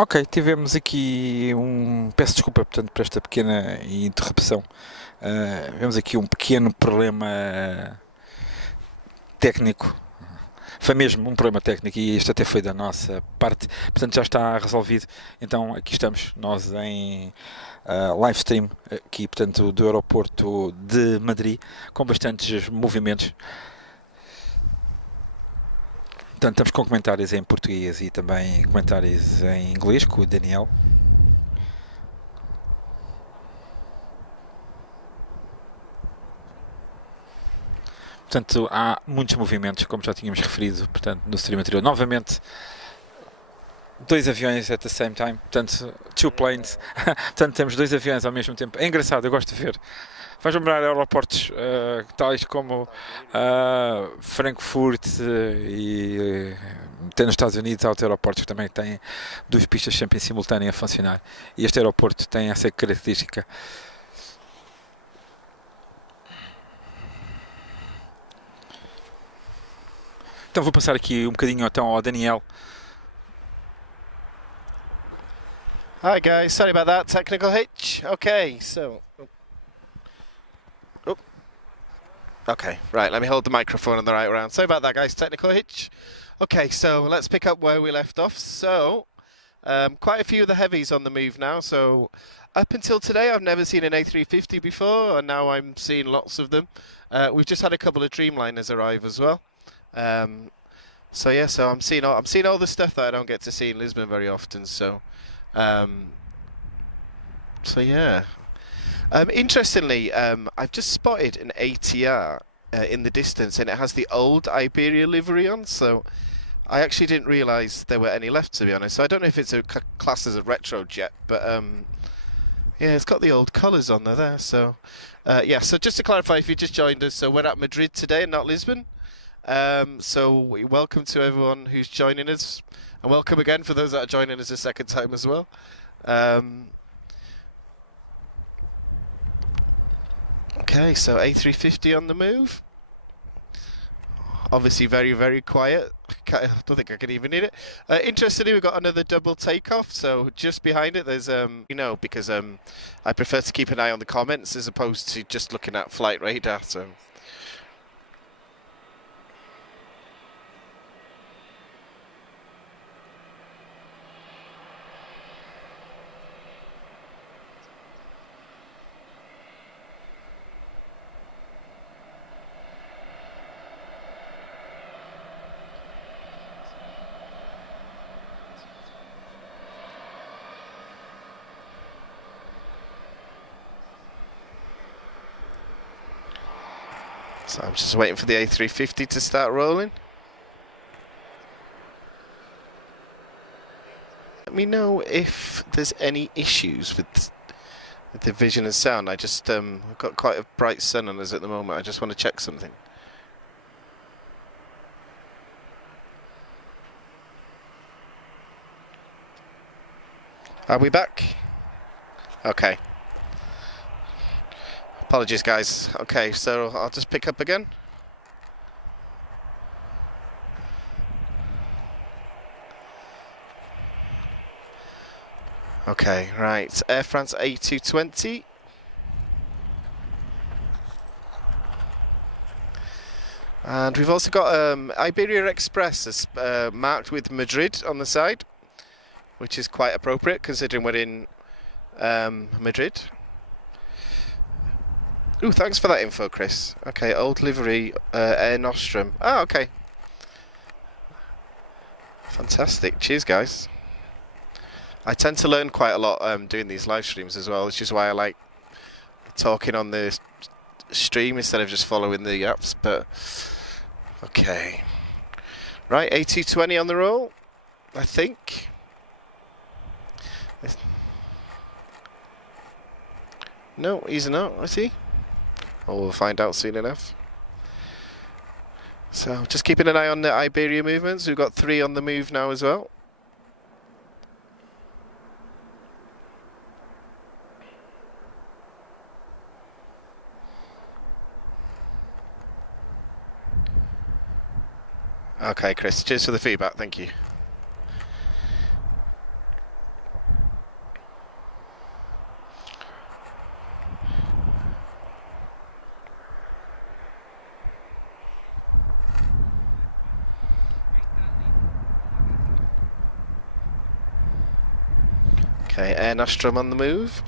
Ok, tivemos aqui Peço desculpa, portanto, por esta pequena interrupção. Tivemos aqui um pequeno problema técnico. Foi mesmo um problema técnico e este até foi da nossa parte. Portanto, já está resolvido. Então, aqui estamos, nós em livestream, aqui, portanto, do Aeroporto de Madrid, com bastantes movimentos. Portanto, estamos com comentários em português e também comentários em inglês, com o Daniel. Portanto, há muitos movimentos, como já tínhamos referido, portanto, no stream anterior. Novamente, dois aviões at the same time, portanto, two planes. Portanto, temos dois aviões ao mesmo tempo. É engraçado, eu gosto de ver. Faz lembrar aeroportos tais como Frankfurt e tem nos Estados Unidos há outros aeroportos que também têm duas pistas sempre em simultâneo a funcionar. E este aeroporto tem essa característica. Então vou passar aqui um bocadinho então ao Daniel. Hi guys, sorry about that technical hitch. Okay, so okay, right, let me hold the microphone on the right round. Sorry about that guys, technical hitch. Okay, so let's pick up where we left off. So quite a few of the heavies on the move now. So up until today I've never seen an A350 before, and now I'm seeing lots of them. We've just had a couple of Dreamliners arrive as well. So yeah, so I'm seeing all the stuff that I don't get to see in Lisbon very often. So yeah. Interestingly, I've just spotted an ATR in the distance, and it has the old Iberia livery on. So I actually didn't realise there were any left, to be honest. So I don't know if it's a class as a retro jet, but yeah, it's got the old colours on there. So yeah, so just to clarify, if you just joined us, so we're at Madrid today, not Lisbon. So welcome to everyone who's joining us, and welcome again for those that are joining us a second time as well. Okay, so A350 on the move. Obviously very, very quiet. I don't think I can even hear it. Interestingly, we've got another double takeoff. So just behind it, there's, because I prefer to keep an eye on the comments as opposed to just looking at flight radar. So. So I'm just waiting for the A350 to start rolling. Let me know if there's any issues with the vision and sound. I just I've got quite a bright sun on us at the moment. I just want to check something. Are we back? Okay. Apologies guys. Okay, so I'll just pick up again. Okay, right. Air France A220. And we've also got Iberia Express marked with Madrid on the side, which is quite appropriate considering we're in Madrid. Ooh, thanks for that info, Chris. Okay, old livery, Air Nostrum. Oh, okay. Fantastic. Cheers, guys. I tend to learn quite a lot doing these live streams as well, which is why I like talking on the stream instead of just following the apps. But okay, right, A220 on the roll, I think. No, he's not, is he? Well, we'll find out soon enough. So just keeping an eye on the Iberia movements. We've got 3 on the move now as well. Okay, Chris, cheers for the feedback, thank you. Okay, air nostrum on the move.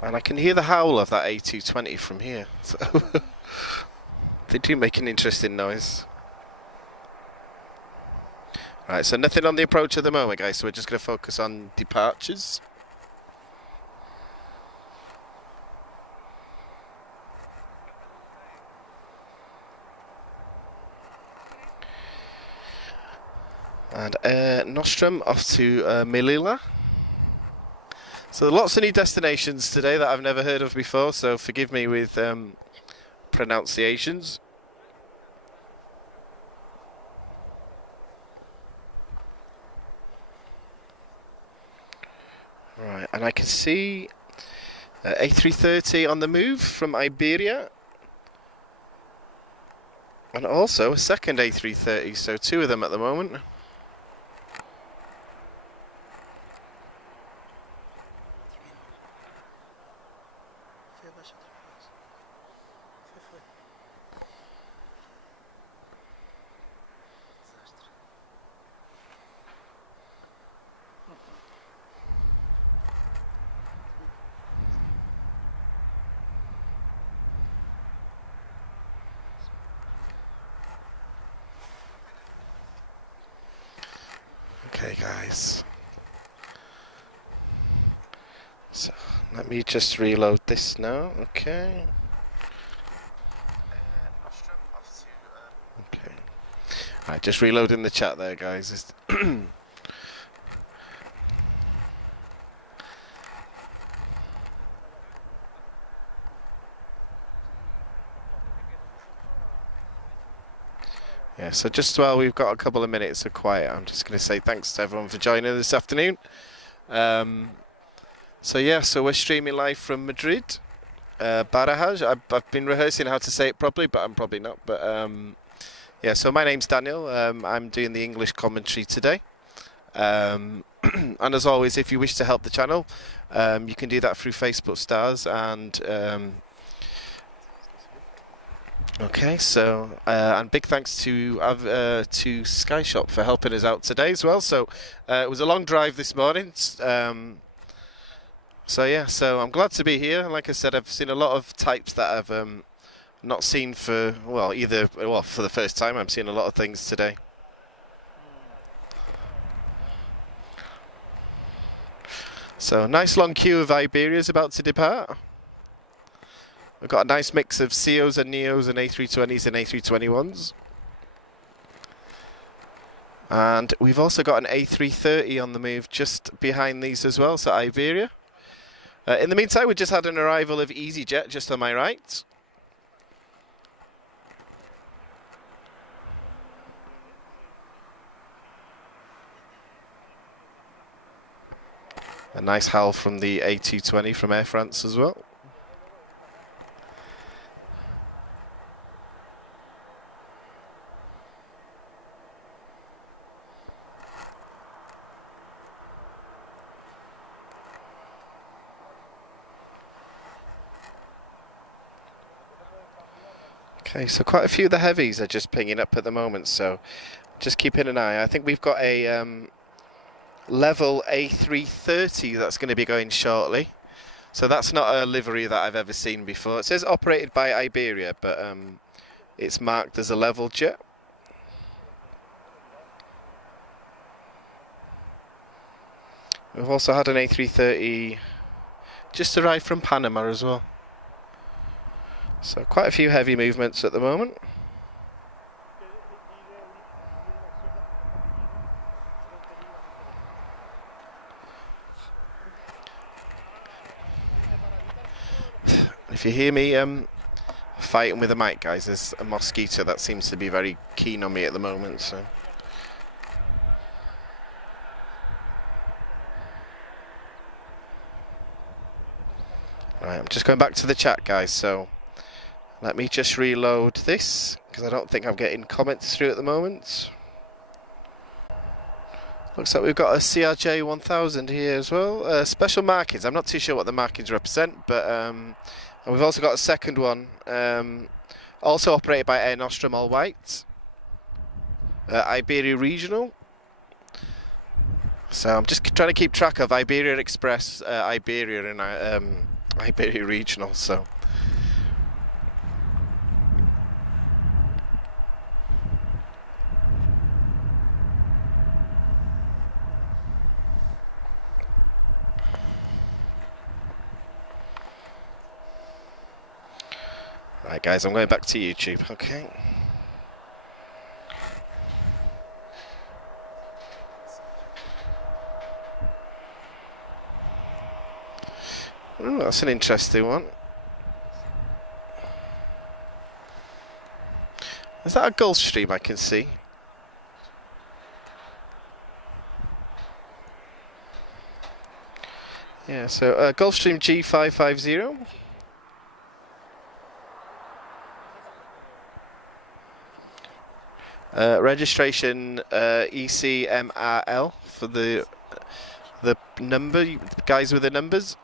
And I can hear the howl of that A220 from here. So they do make an interesting noise. Right, so nothing on the approach at the moment, guys, so we're just going to focus on departures. And nostrum off to Melilla. So lots of new destinations today that I've never heard of before, so forgive me with pronunciations. Right, and I can see A330 on the move from Iberia. And also a second A330, so two of them at the moment. Okay, guys. So let me just reload this now. Okay. Okay. Right, just reloading the chat there, guys. Yeah, so just while we've got a couple of minutes of quiet, I'm just going to say thanks to everyone for joining this afternoon. So yeah, so we're streaming live from Madrid, Barajas. I've been rehearsing how to say it properly, but I'm probably not. But yeah, so my name's Daniel. I'm doing the English commentary today. And as always, if you wish to help the channel, you can do that through Facebook Stars and. Okay, so and big thanks to Skyshop for helping us out today as well. So it was a long drive this morning. So yeah, so I'm glad to be here. Like I said, I've seen a lot of types that I've not seen for for the first time. I'm seeing a lot of things today. So nice long queue of Iberias about to depart. We've got a nice mix of CEOs and NEOs and A320s and A321s. And we've also got an A330 on the move just behind these as well, so Iberia. In the meantime, we just had an arrival of EasyJet just on my right. A nice howl from the A220 from Air France as well. Okay, so quite a few of the heavies are just pinging up at the moment, so just keeping an eye. I think we've got a level A330 that's going to be going shortly. So that's not a livery that I've ever seen before. It says operated by Iberia, but it's marked as a level jet. We've also had an A330 just arrived from Panama as well. So quite a few heavy movements at the moment. If you hear me fighting with the mic, guys, there's a mosquito that seems to be very keen on me at the moment. So. Right, I'm just going back to the chat, guys, so let me just reload this, because I don't think I'm getting comments through at the moment. Looks like we've got a CRJ 1000 here as well. Special markings. I'm not too sure what the markings represent, but and we've also got a second one, also operated by Air Nostrum all white. Iberia Regional. So I'm just trying to keep track of Iberia Express, Iberia, and Iberia Regional. So. Right, guys, I'm going back to YouTube. Okay. Oh, that's an interesting one. Is that a Gulfstream I can see? Yeah, so Gulfstream G550. Registration ECMRL for the number, guys with the numbers.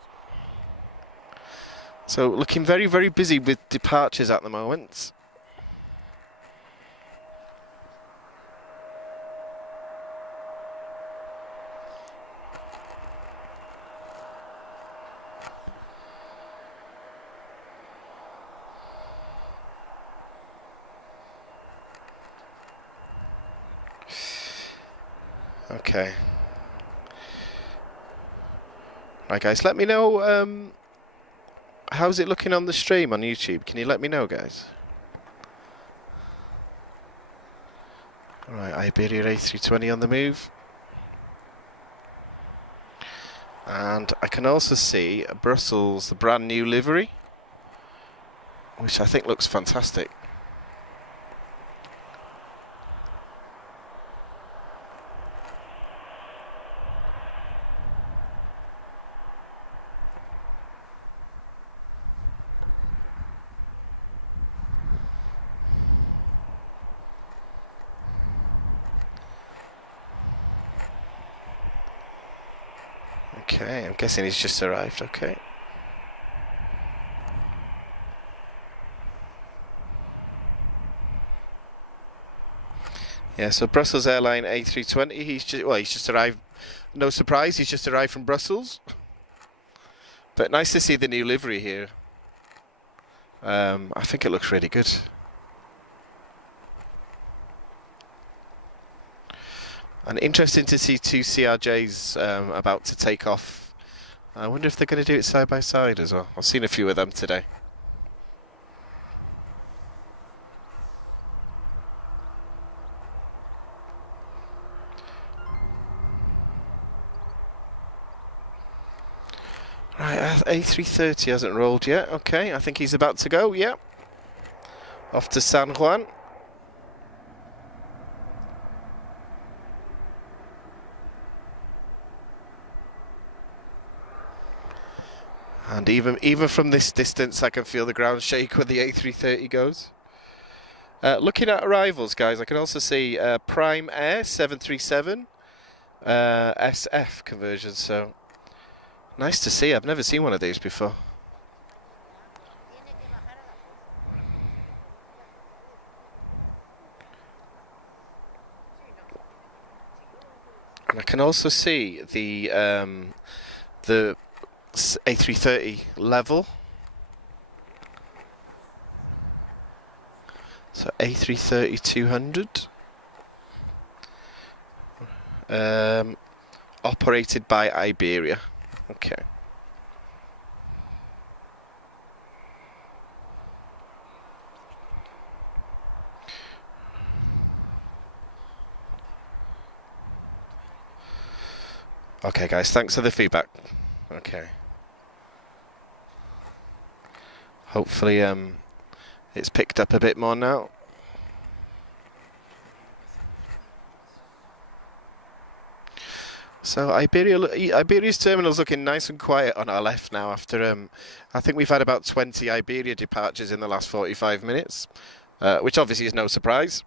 So looking very, very busy with departures at the moment. Okay. Right, guys, let me know how's it looking on the stream on YouTube. Can you let me know, guys? Right, Iberia A320 on the move. And I can also see Brussels, the brand new livery, which I think looks fantastic. Okay, I'm guessing he's just arrived, okay. Yeah, so Brussels Airline A320, he's just arrived, no surprise, he's just arrived from Brussels. But nice to see the new livery here. I think it looks really good. And interesting to see two CRJs about to take off. I wonder if they're going to do it side by side as well. I've seen a few of them today. Right, A330 hasn't rolled yet. Okay, I think he's about to go, yeah. Off to San Juan. And even from this distance, I can feel the ground shake when the A330 goes. Looking at arrivals, guys, I can also see Prime Air 737 SF conversion. So nice to see. I've never seen one of these before. And I can also see the A330 level. So A330-200. Operated by Iberia. Okay. Okay, guys, thanks for the feedback. Okay. Hopefully, it's picked up a bit more now. So Iberia's terminal's looking nice and quiet on our left now after, I think we've had about 20 Iberia departures in the last 45 minutes, which obviously is no surprise.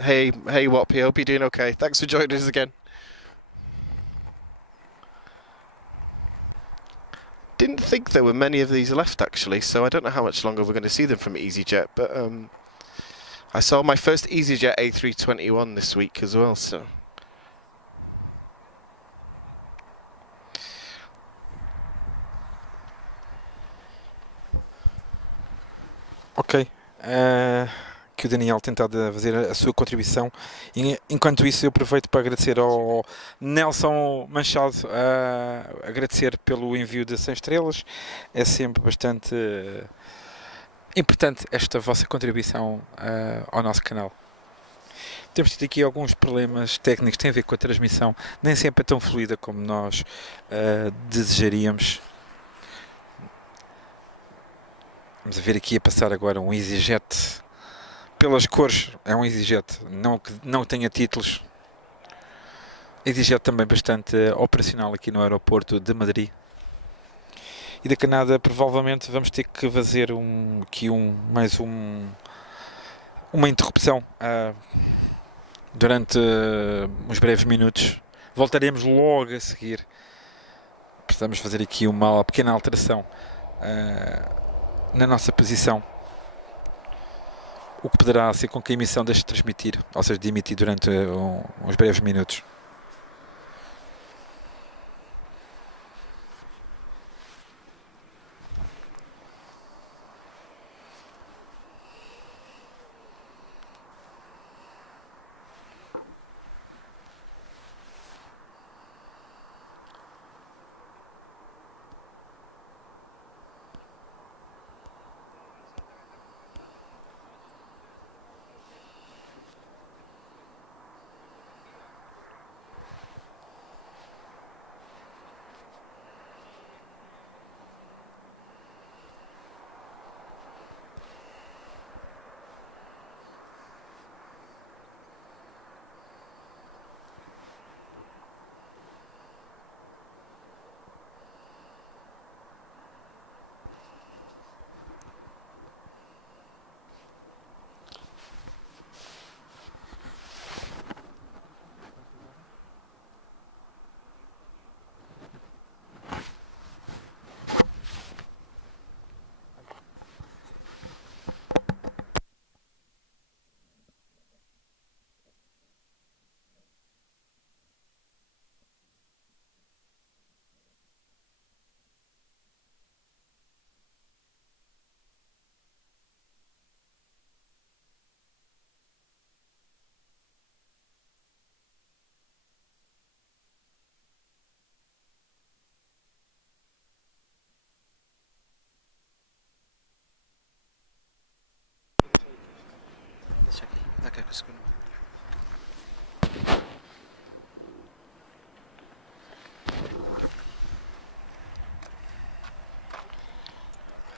Hey, Woppy, hope you're doing okay. Thanks for joining us again. Didn't think there were many of these left actually, so I don't know how much longer we're going to see them from EasyJet, but I saw my first EasyJet A321 this week as well, so... Ok. Que o Daniel tentado fazer a sua contribuição. Enquanto isso, eu aproveito para agradecer ao Nelson Machado, agradecer pelo envio de 100 estrelas. É sempre bastante importante esta vossa contribuição ao nosso canal. Temos tido aqui alguns problemas técnicos que têm a ver com a transmissão, nem sempre é tão fluida como nós desejaríamos. Vamos ver aqui a passar agora um EasyJet. Pelas cores, é um EasyJet, não que não tenha títulos. EasyJet também bastante operacional aqui no aeroporto de Madrid. E da Canadá, provavelmente vamos ter que fazer mais uma interrupção durante uns breves minutos. Voltaremos logo a seguir. Precisamos fazer aqui uma pequena alteração na nossa posição, o que poderá ser com que a emissão deixe de transmitir, ou seja, de emitir durante uns breves minutos.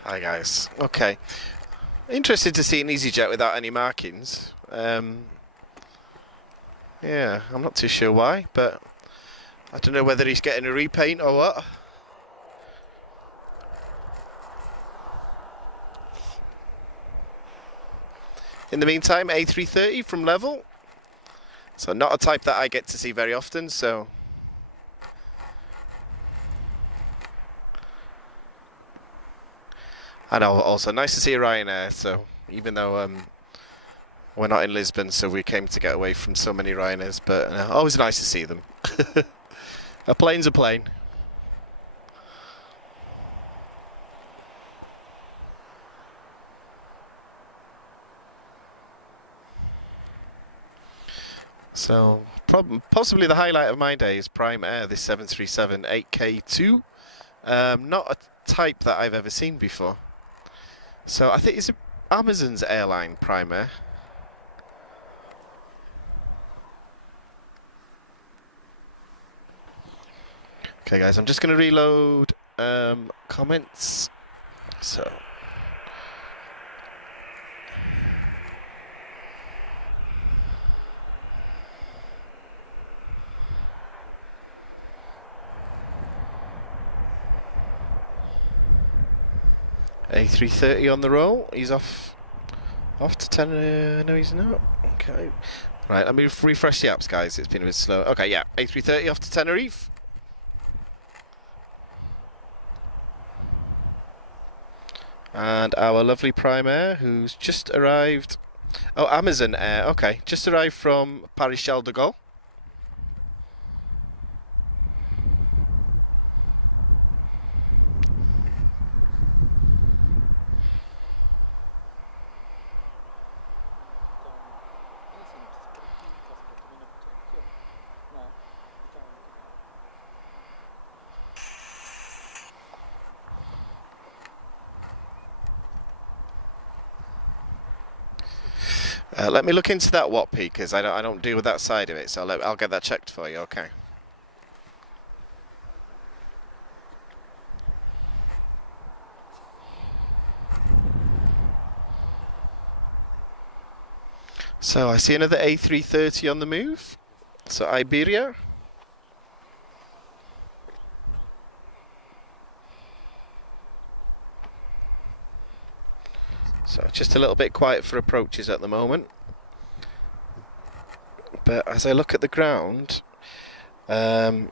Hi guys. Okay. Interested to see an EasyJet without any markings. Yeah, I'm not too sure why, but I don't know whether he's getting a repaint or what. In the meantime, A330 from Level. So not a type that I get to see very often, so... And also nice to see a Ryanair, so even though we're not in Lisbon, so we came to get away from so many Ryanairs, but always nice to see them. A plane's a plane. So possibly the highlight of my day is Prime Air, this 737 8K2. Not a type that I've ever seen before. So I think it's Amazon's airline, Prime Air. Okay guys, I'm just going to reload comments. So... A330 on the roll. He's off to 10. No, he's not. Okay. Right, let me refresh the apps, guys. It's been a bit slow. Okay, yeah, A330 off to Tenerife. And our lovely Prime Air, who's just arrived. Oh, Amazon Air. Okay, just arrived from Paris Charles de Gaulle. Let me look into that WAP because I don't deal with that side of it, so I'll get that checked for you. Okay. So I see another A330 on the move. So Iberia. So just a little bit quiet for approaches at the moment. But as I look at the ground, got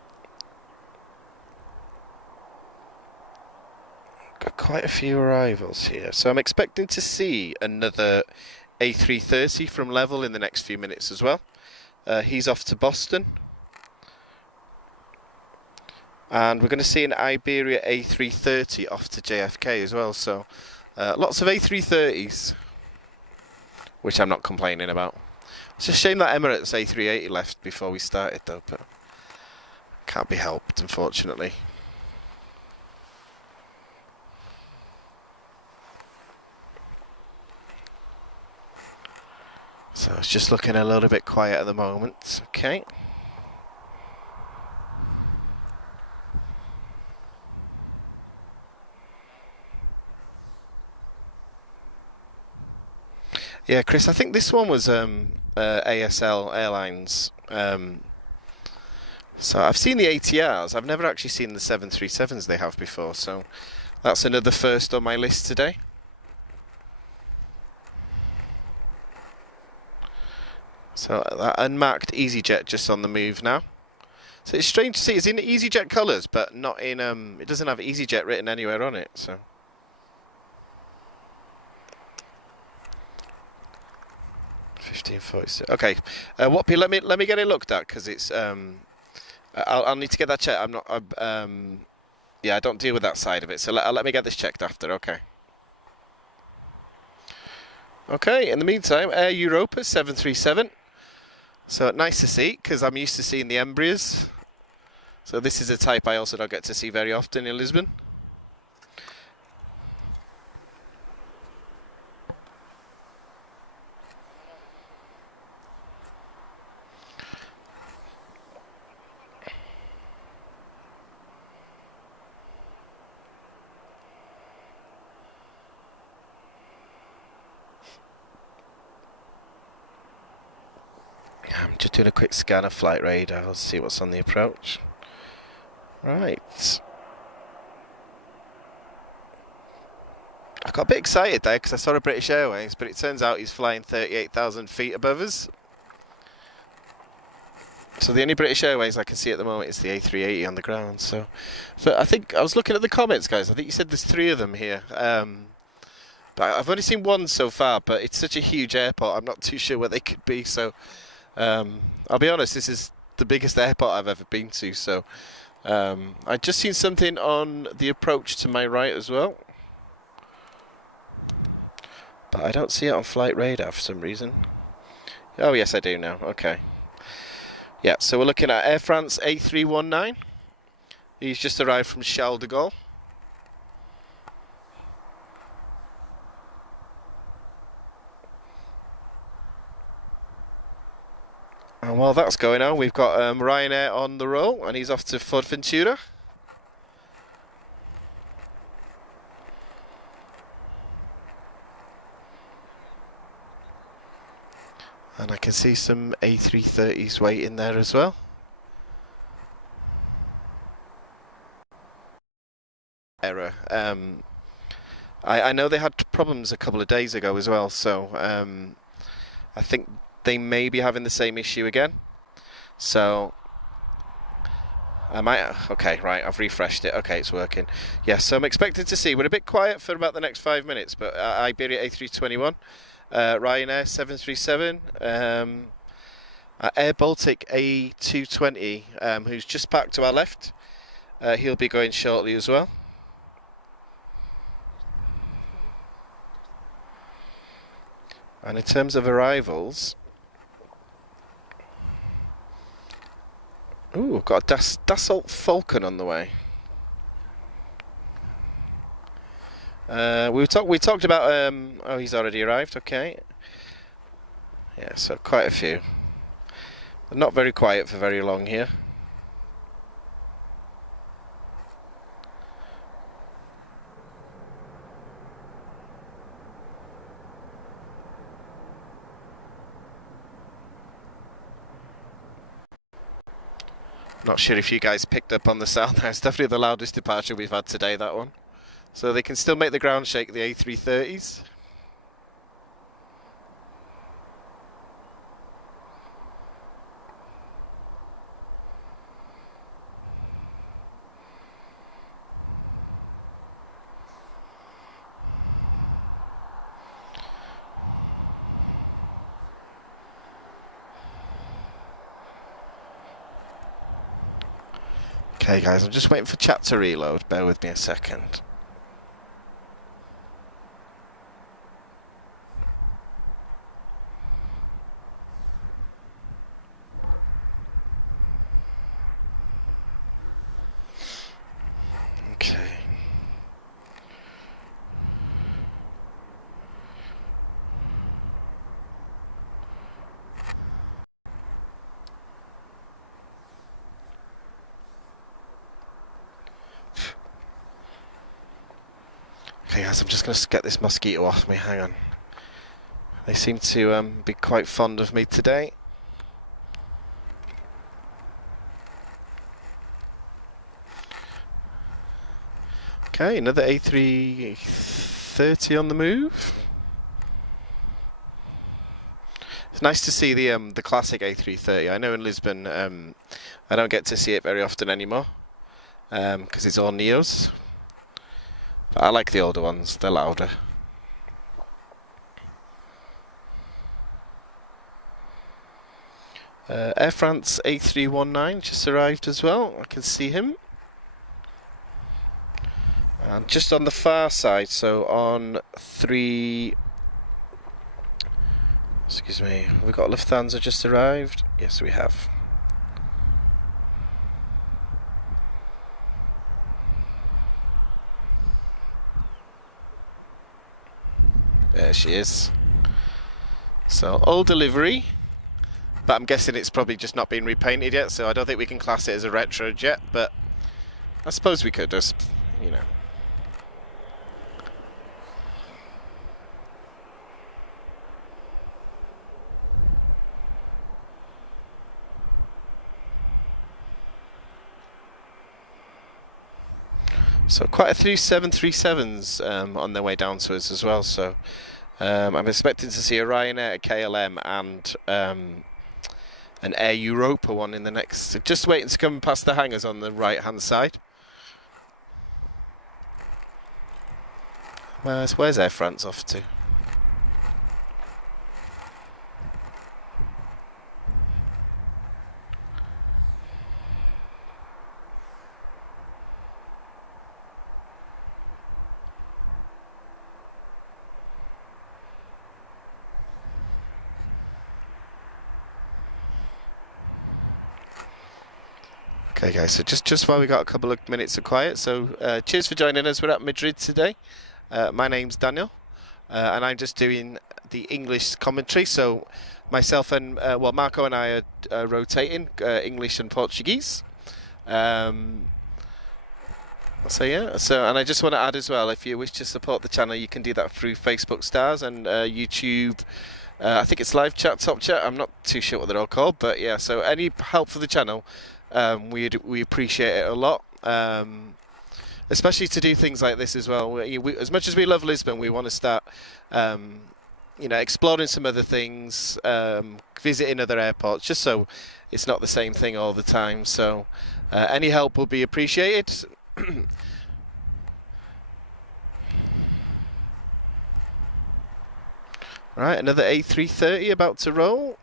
quite a few arrivals here. So I'm expecting to see another A330 from level in the next few minutes as well. He's off to Boston. And we're going to see an Iberia A330 off to JFK as well. So lots of A330s, which I'm not complaining about. It's a shame that Emirates A380 left before we started though, but can't be helped, unfortunately. So it's just looking a little bit quiet at the moment. Okay. Yeah, Chris, I think this one was ASL Airlines. So I've seen the ATRs. I've never actually seen the 737s they have before. So that's another first on my list today. So that unmarked EasyJet just on the move now. So it's strange to see. It's in EasyJet colours, but not in. It doesn't have EasyJet written anywhere on it. So. 1546. Okay, what? Let me get it looked at because it's. I'll need to get that checked. I'm not. Yeah, I don't deal with that side of it. So let me get this checked after. Okay. Okay. In the meantime, Air Europa 737. So nice to see because I'm used to seeing the Embraers. So this is a type I also don't get to see very often in Lisbon. I'm just doing a quick scan of flight radar. I'll see what's on the approach. Right. I got a bit excited there because I saw a British Airways, but it turns out he's flying 38,000 feet above us. So the only British Airways I can see at the moment is the A380 on the ground. So, but I think I was looking at the comments, guys. I think you said there's 3 of them here. But I've only seen one so far. But it's such a huge airport. I'm not too sure what they could be. So I'll be honest. This is the biggest airport I've ever been to. So I just seen something on the approach to my right as well. But I don't see it on flight radar for some reason. Oh yes, I do now. Okay. Yeah, so we're looking at Air France A319. He's just arrived from Charles de Gaulle. And while that's going on, we've got Ryanair on the roll, and he's off to Fuerteventura. And I can see some A330s waiting there as well. Error. I know they had problems a couple of days ago as well, so I think they may be having the same issue again. So I might, okay, right, I've refreshed it. Okay, it's working. Yeah, so I'm expected to see, we're a bit quiet for about the next 5 minutes, but Iberia A321, Ryanair 737, Air Baltic A220, who's just parked to our left. He'll be going shortly as well. And in terms of arrivals, ooh, we've got a Dassault Falcon on the way. We talked about oh, he's already arrived. Okay. Yeah, so quite a few. They're not very quiet for very long here. Not sure if you guys picked up on the sound. That's definitely the loudest departure we've had today, that one. So they can still make the ground shake, the A330s. Okay guys, I'm just waiting for chat to reload, bear with me a second. Okay. Okay guys, I'm just going to get this mosquito off me, hang on. They seem to be quite fond of me today. Okay, another A330 on the move. It's nice to see the classic A330. I know in Lisbon I don't get to see it very often anymore because it's all Neos. But I like the older ones, they're louder. Air France A319 just arrived as well, I can see him. And just on the far side, so on excuse me, have we got Lufthansa just arrived? Yes, we have. There she is. So, old delivery, but I'm guessing it's probably just not been repainted yet, so I don't think we can class it as a retro jet, but I suppose we could just, you know. So quite a few 737s on their way down to us as well, so I'm expecting to see a Ryanair, a KLM and an Air Europa one in the next, just waiting to come past the hangars on the right hand side. Where's Air France off to? Okay guys, so just while we got a couple of minutes of quiet, so cheers for joining us. We're at Madrid today. My name's Daniel, and I'm just doing the English commentary. So myself and, well, Marco and I are rotating English and Portuguese. So yeah, and I just want to add as well, if you wish to support the channel, you can do that through Facebook Stars and YouTube. I think it's Live Chat, Top Chat, I'm not too sure what they're all called, but yeah, so any help for the channel, we appreciate it a lot, especially to do things like this as well. As much as we love Lisbon, we want to start you know, exploring some other things, visiting other airports, just so it's not the same thing all the time. So any help will be appreciated. Right, another A330 about to roll.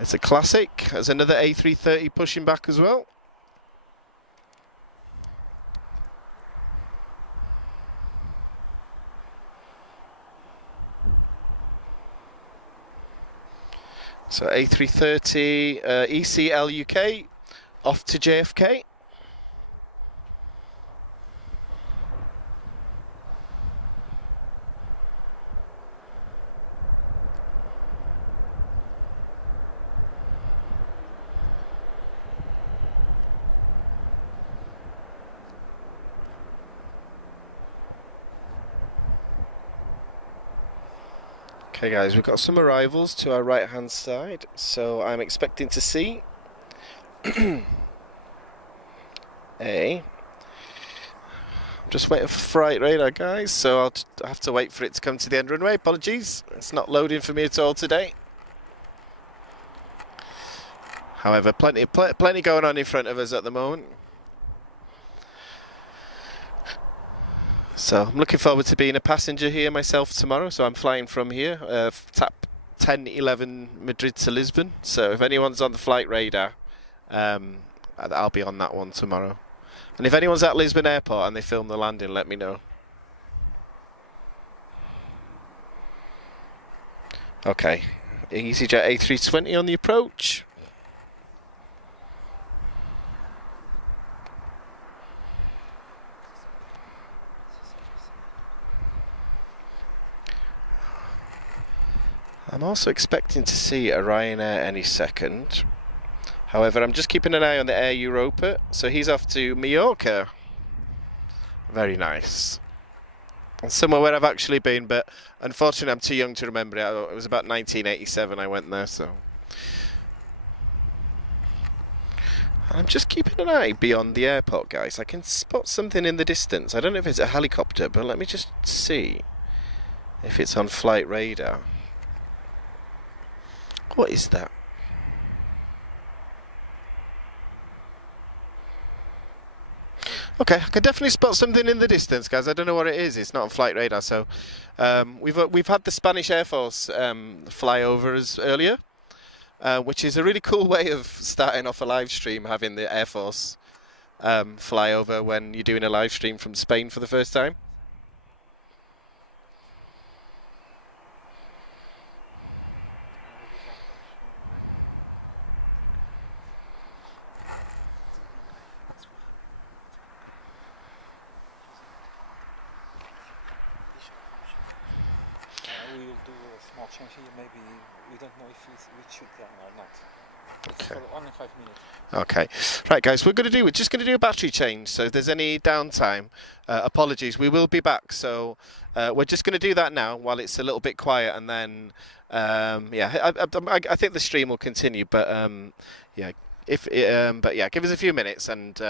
It's a classic. There's another A330 pushing back as well. So A330 ECL UK off to JFK. Okay guys, we've got some arrivals to our right hand side, so I'm expecting to see I'm just waiting for flight radar guys, so I'll have to wait for it to come to the end runway. Apologies, it's not loading for me at all today. However, plenty going on in front of us at the moment. So I'm looking forward to being a passenger here myself tomorrow. So I'm flying from here, TAP 1011 Madrid to Lisbon. So if anyone's on the flight radar, I'll be on that one tomorrow. And if anyone's at Lisbon Airport and they film the landing, let me know. Okay, EasyJet A320 on the approach. I'm also expecting to see a Ryanair any second. However, I'm just keeping an eye on the Air Europa. So he's off to Mallorca. Very nice. And somewhere where I've actually been, but unfortunately I'm too young to remember it. It was about 1987 I went there, so. And I'm just keeping an eye beyond the airport, guys. I can spot something in the distance. I don't know if it's a helicopter, but let me just see if it's on flight radar. What is that? Okay, I can definitely spot something in the distance, guys. I don't know what it is. It's not on flight radar. So we've had the Spanish Air Force fly over us earlier, which is a really cool way of starting off a live stream, having the Air Force fly over when you're doing a live stream from Spain for the first time. Change here, maybe we don't know if we should down or not. Okay. For only 5 minutes. Okay, right, guys. We're just going to do a battery change. So if there's any downtime, apologies. We will be back. So we're just going to do that now while it's a little bit quiet, and then yeah, I think the stream will continue. But yeah, but yeah, give us a few minutes, and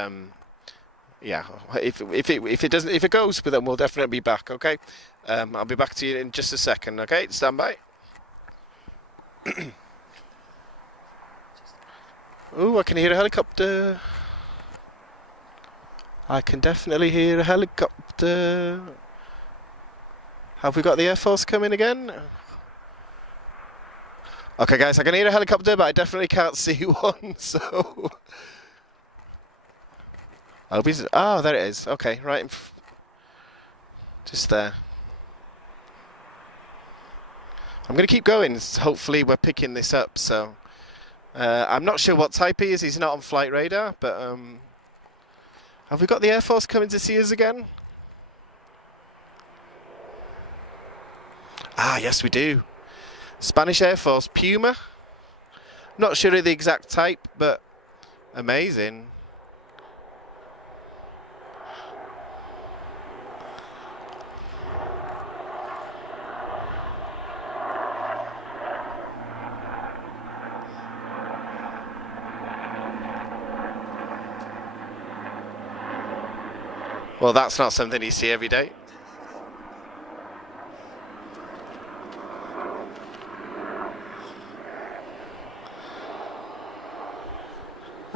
yeah, if it goes, but then we'll definitely be back. Okay, I'll be back to you in just a second. Okay, stand by. Oh, I can hear a helicopter. I can definitely hear a helicopter. Have we got the Air Force coming again? Okay, guys, I can hear a helicopter, but I definitely can't see one. So, oh, there it is. Okay, right, just there. I'm going to keep going. Hopefully we're picking this up. So I'm not sure what type he is. He's not on flight radar. But have we got the Air Force coming to see us again? Ah, yes, we do. Spanish Air Force Puma. Not sure of the exact type, but amazing. Well, that's not something you see every day.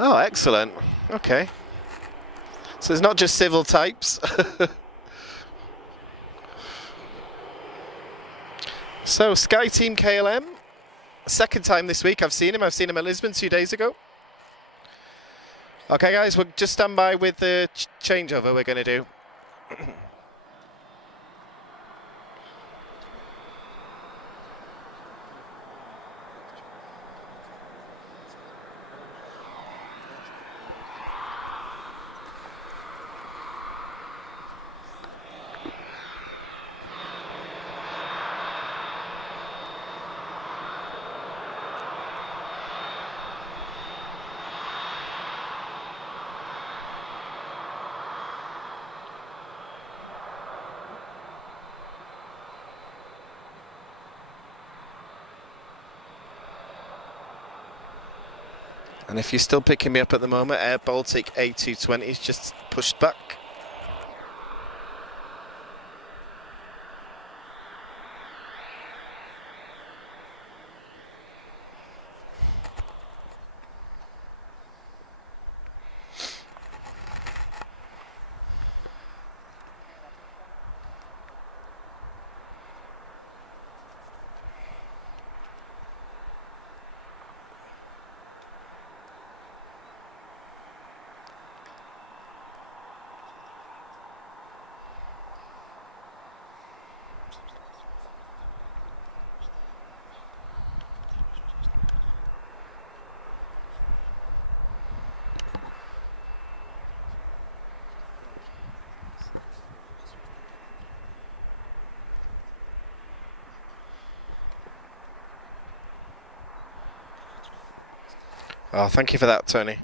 Oh, excellent. Okay. So it's not just civil types. So, Sky Team KLM. Second time this week I've seen him. I've seen him at Lisbon 2 days ago. Okay, guys, we'll just stand by with the changeover we're going to do. And if you're still picking me up at the moment, Air Baltic A220 is just pushed back. Oh, thank you for that, Tony.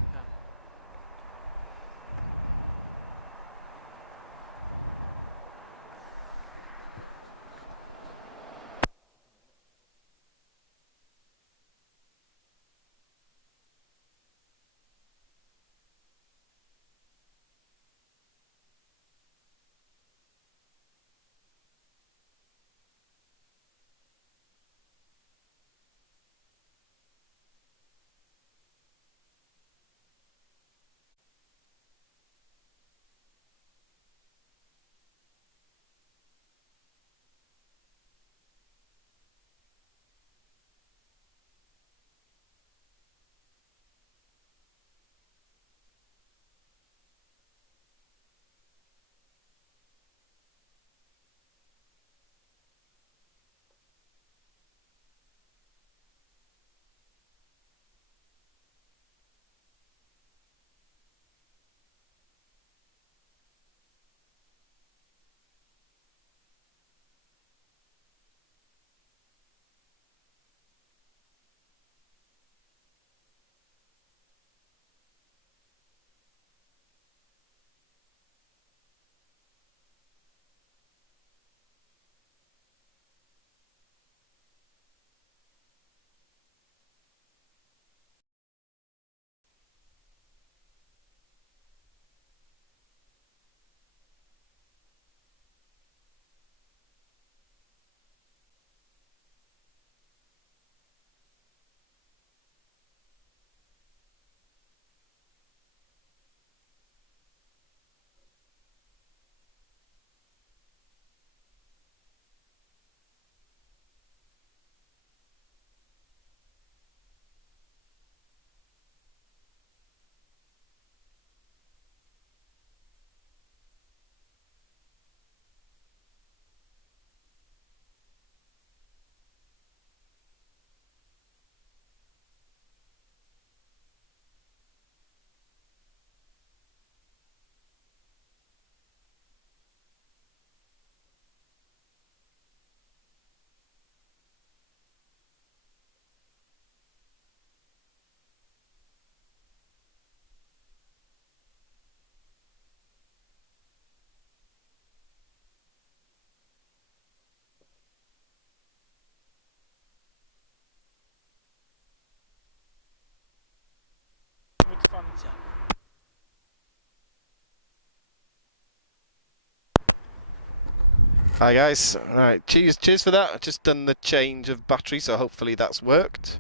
Hi guys, alright, cheers for that. I've just done the change of battery, so hopefully that's worked.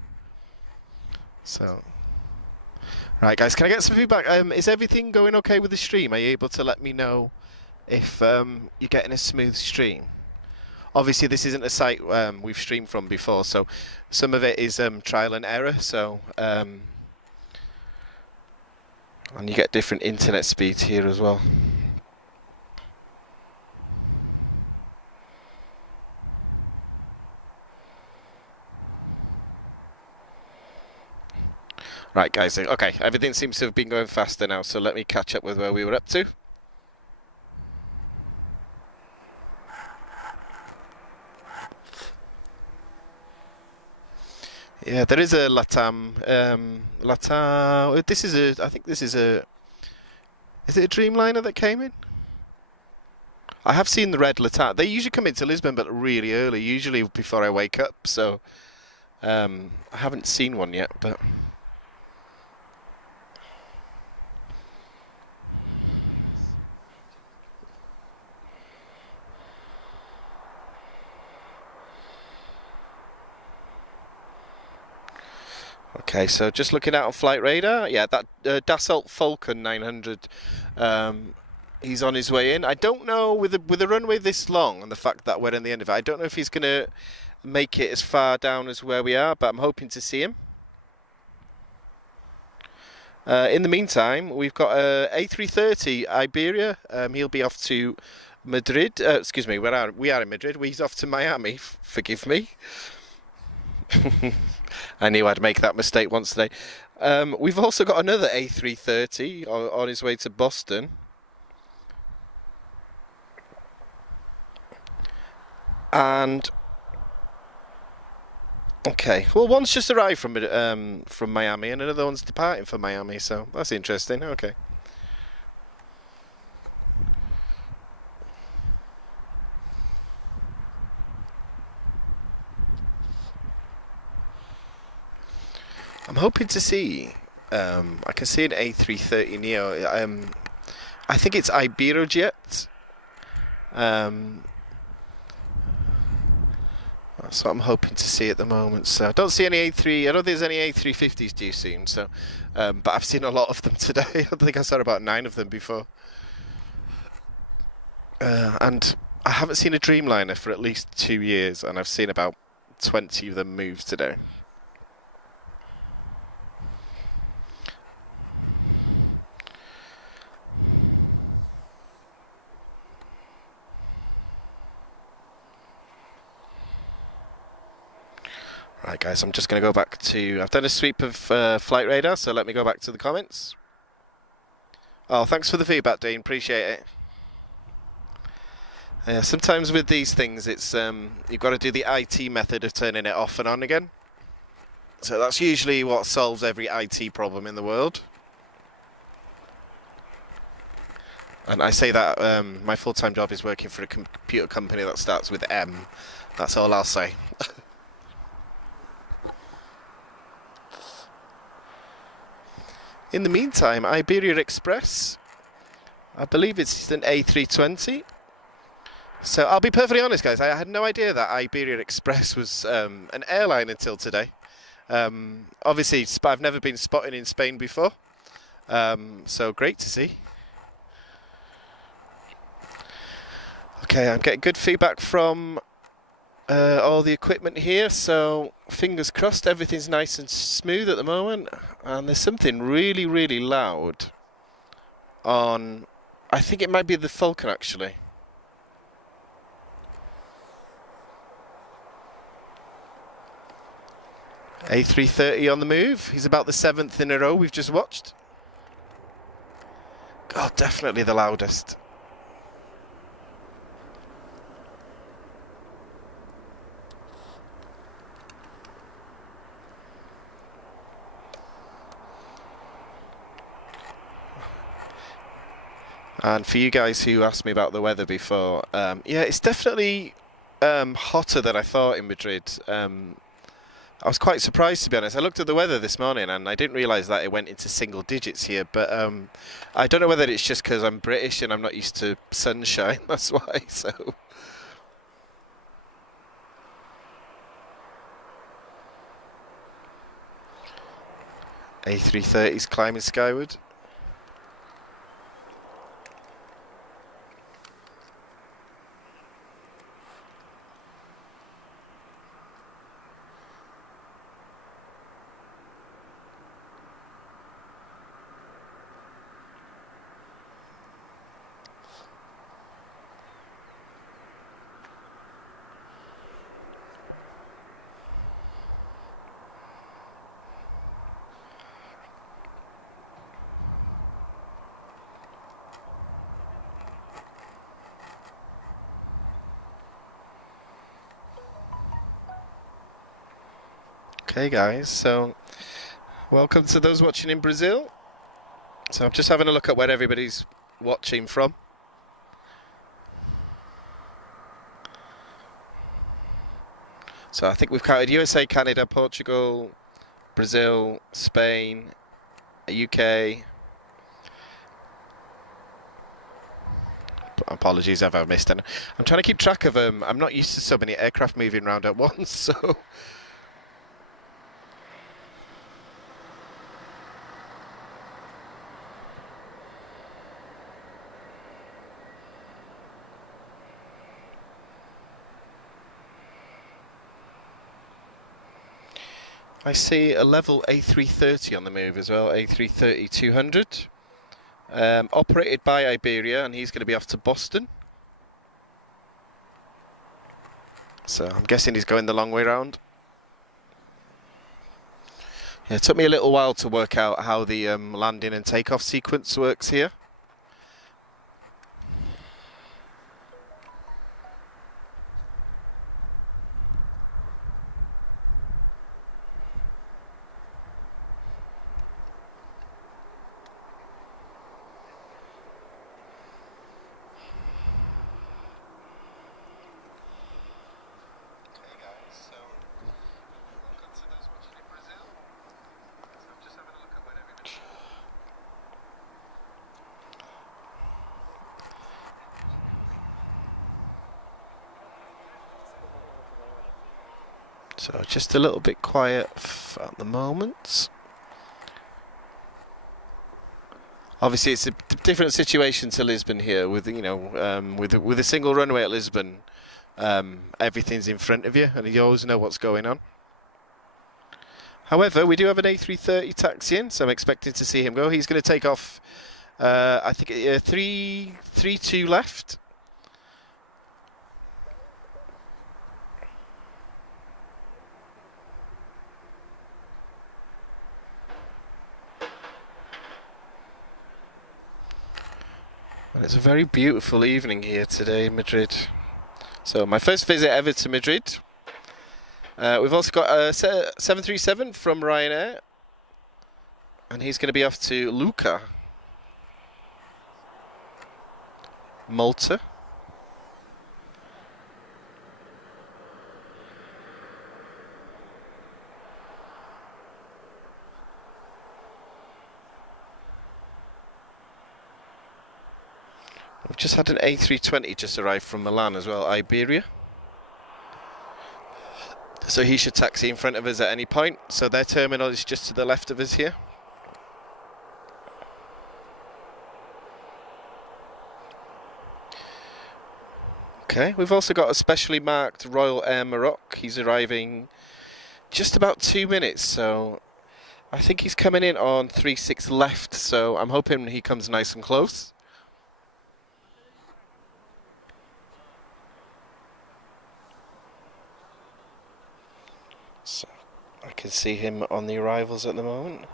So, Right, guys, can I get some feedback? Is everything going okay with the stream? Are you able to let me know if you're getting a smooth stream? Obviously, this isn't a site we've streamed from before, so some of it is trial and error. So, and you get different internet speeds here as well. Right, guys. Okay, everything seems to have been going faster now, so let me catch up with where we were up to. Yeah, there is a Latam. Latam. This is a. I think this is a. Is it a Dreamliner that came in? I have seen the red Latam. They usually come into Lisbon, but really early. Usually before I wake up. So I haven't seen one yet, but. Okay, so just looking out on flight radar, yeah, that Dassault Falcon 900, he's on his way in. I don't know, with a runway this long and the fact that we're in the end of it, I don't know if he's going to make it as far down as where we are, but I'm hoping to see him. In the meantime, we've got A330 Iberia. He'll be off to Madrid. Excuse me, we are in Madrid. He's off to Miami. Forgive me. I knew I'd make that mistake once today. We've also got another A330 on his way to Boston. And okay, well, one's just arrived from Miami, and another one's departing for Miami. So that's interesting. Okay. I'm hoping to see. I can see an A330 Neo. I think it's Iberojet. That's what I'm hoping to see at the moment. So I don't see any A3. I don't think there's any A350s due soon. So, but I've seen a lot of them today. I think I saw about 9 of them before. And I haven't seen a Dreamliner for at least 2 years, and I've seen about 20 of them move today. Right, guys, I'm just going to go back to... I've done a sweep of flight radar, so let me go back to the comments. Oh, thanks for the feedback, Dean. Appreciate it. Sometimes with these things, it's you've got to do the IT method of turning it off and on again. So that's usually what solves every IT problem in the world. And I say that my full-time job is working for a computer company that starts with M. That's all I'll say. In the meantime, Iberia Express, I believe it's an A320. So I'll be perfectly honest, guys, I had no idea that Iberia Express was an airline until today. Obviously, I've never been spotted in Spain before, so great to see. Okay, I'm getting good feedback from all the equipment here, so fingers crossed everything's nice and smooth at the moment. And there's something really, really loud on, I think it might be the Falcon actually. A330 on the move. He's about the 7th in a row we've just watched. God, definitely the loudest. And for you guys who asked me about the weather before, yeah, it's definitely hotter than I thought in Madrid. I was quite surprised, to be honest. I looked at the weather this morning and I didn't realise that it went into single digits here. But I don't know whether it's just because I'm British and I'm not used to sunshine. That's why. So. A330's climbing skyward. Okay guys, so welcome to those watching in Brazil. So I'm just having a look at where everybody's watching from. So I think we've counted USA, Canada, Portugal, Brazil, Spain, UK. Apologies if I've missed any. I'm trying to keep track of them. I'm not used to so many aircraft moving around at once, so... I see a level A330 on the move as well, A330-200. Operated by Iberia, and he's going to be off to Boston. So I'm guessing he's going the long way round. Yeah, it took me a little while to work out how the landing and takeoff sequence works here. So just a little bit quiet at the moment. Obviously, it's a different situation to Lisbon here. With with a single runway at Lisbon, everything's in front of you, and you always know what's going on. However, we do have an A330 taxiing, so I'm expecting to see him go. He's going to take off. I think 3-2 left. And it's a very beautiful evening here today in Madrid. So my first visit ever to Madrid. We've also got a 737 from Ryanair. And he's going to be off to Lucca, Malta. We've just had an A320 just arrive from Milan as well, Iberia. So he should taxi in front of us at any point. So their terminal is just to the left of us here. Okay, we've also got a specially marked Royal Air Maroc. He's arriving just about 2 minutes, so I think he's coming in on 36 left, so I'm hoping he comes nice and close. So I can see him on the arrivals at the moment.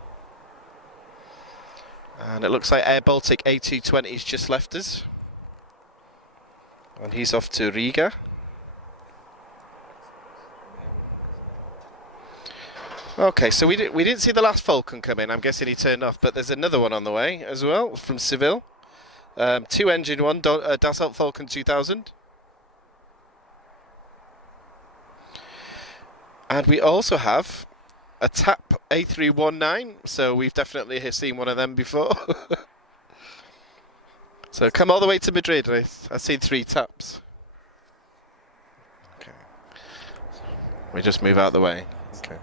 And it looks like Air Baltic A220's just left us. And he's off to Riga. Okay, so we didn't see the last Falcon come in. I'm guessing he turned off, but there's another one on the way as well from Seville. 2-engine one, Dassault Falcon 2000. And we also have a TAP A319, so we've definitely seen one of them before. So come all the way to Madrid. I've seen 3 TAPs. Okay. We just move out the way. Okay.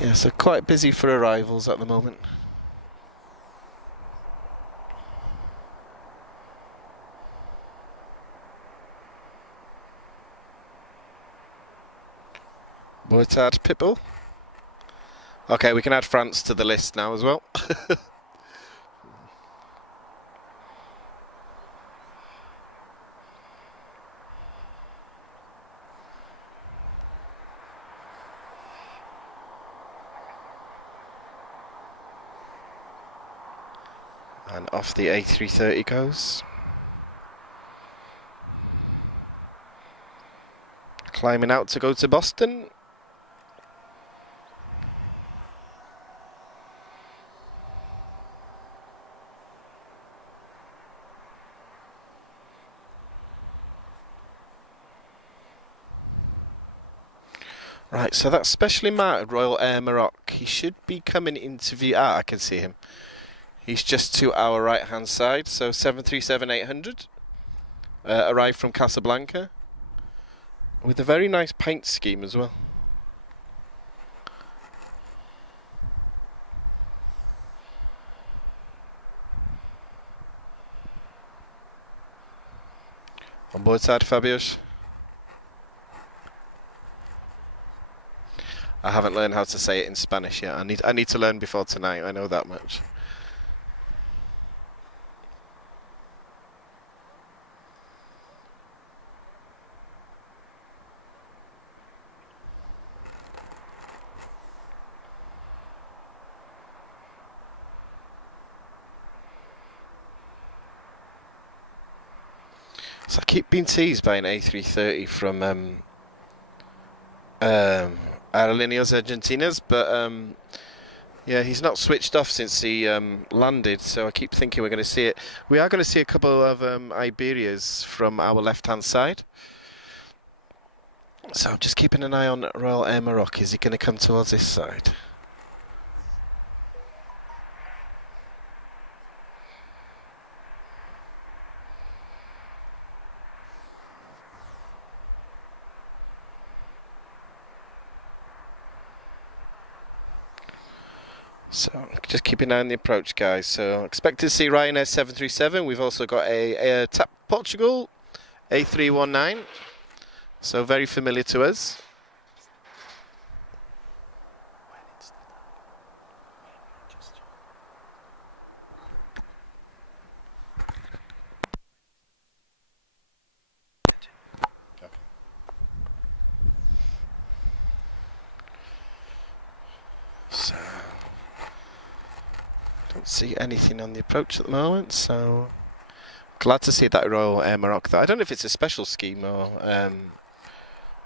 Yeah, so quite busy for arrivals at the moment. Boa tarde, people. Okay, we can add France to the list now as well. And off the A330 goes. Climbing out to go to Boston. Right, so that's specially marked Royal Air Maroc. He should be coming into view. Ah, I can see him. He's just to our right hand side, so 737-800. Arrived from Casablanca. With a very nice paint scheme as well. On board side, Fabius. I haven't learned how to say it in Spanish yet. I need to learn before tonight, I know that much. So I keep being teased by an A330 from Aerolíneas Argentinas, but yeah, he's not switched off since he landed, so I keep thinking we're going to see it. We are going to see a couple of Iberias from our left-hand side. So just keeping an eye on Royal Air Maroc. Is he going to come towards this side? So just keep an eye on the approach, guys. So expect to see Ryanair 737. We've also got a TAP Portugal A319. So very familiar to us. So don't see anything on the approach at the moment, so glad to see that Royal Air Maroc. I don't know if it's a special scheme or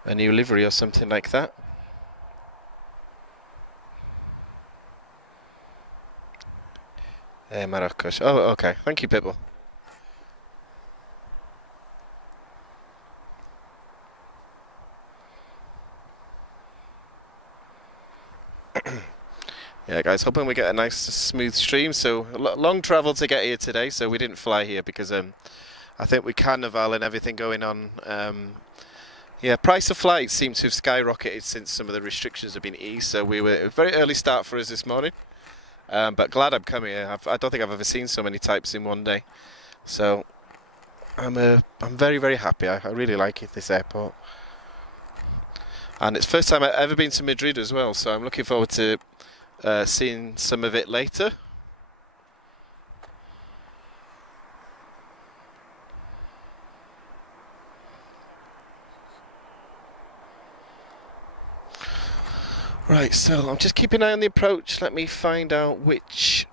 a new livery or something like that. Air Maracas. Oh, okay. Thank you, Pitbull. Yeah, guys, hoping we get a nice smooth stream. So long travel to get here today, so we didn't fly here because I think with Carnival and everything going on, yeah, price of flights seems to have skyrocketed since some of the restrictions have been eased. So we were a very early start for us this morning, but glad I'm coming here. I don't think I've ever seen so many types in one day, so I'm very, very happy. I really like it, this airport, and it's the first time I've ever been to Madrid as well. So I'm looking forward to seeing some of it later. Right, so I'm just keeping an eye on the approach. Let me find out which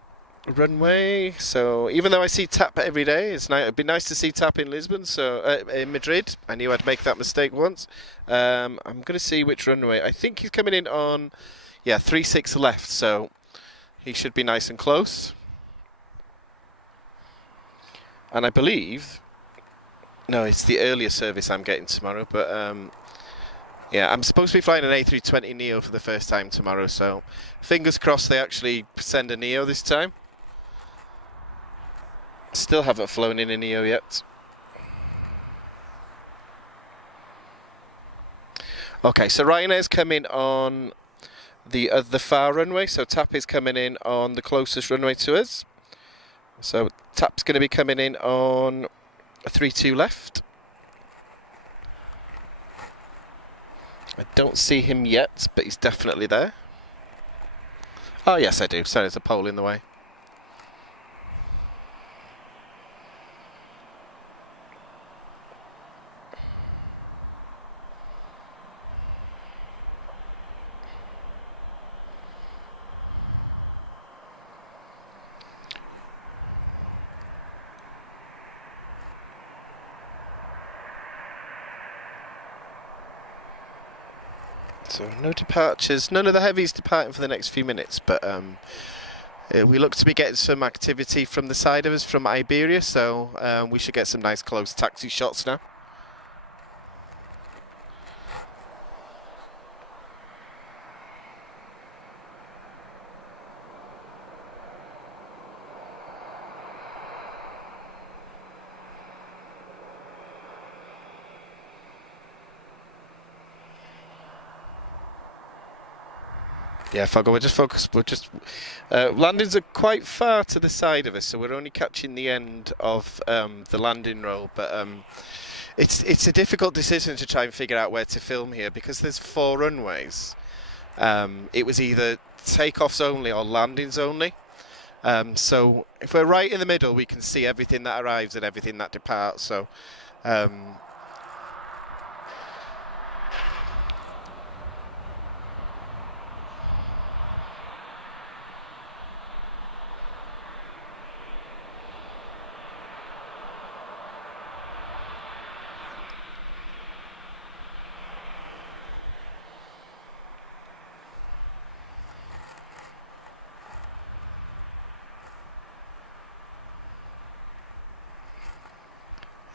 runway. So even though I see TAP every day, it'd be nice to see TAP in Lisbon. So in Madrid, I knew I'd make that mistake once. I'm going to see which runway. I think he's coming in on, yeah, 36 left. So he should be nice and close. And I believe, no, it's the earlier service I'm getting tomorrow, but yeah, I'm supposed to be flying an A320neo for the first time tomorrow, so fingers crossed they actually send a neo this time. Still haven't flown in a neo yet. Okay, so Ryanair's coming on the far runway. So TAP is coming in on the closest runway to us. So TAP's going to be coming in on a 3-2 left. I don't see him yet, but he's definitely there. Oh yes, I do. Sorry, there's a pole in the way. So no departures, none of the heavies departing for the next few minutes, but we look to be getting some activity from the side of us from Iberia, so we should get some nice close taxi shots now. Yeah, Fogger, we're just focused. Landings are quite far to the side of us, so we're only catching the end of the landing roll. But it's a difficult decision to try and figure out where to film here because there's 4 runways. It was either takeoffs only or landings only. So if we're right in the middle, we can see everything that arrives and everything that departs. So.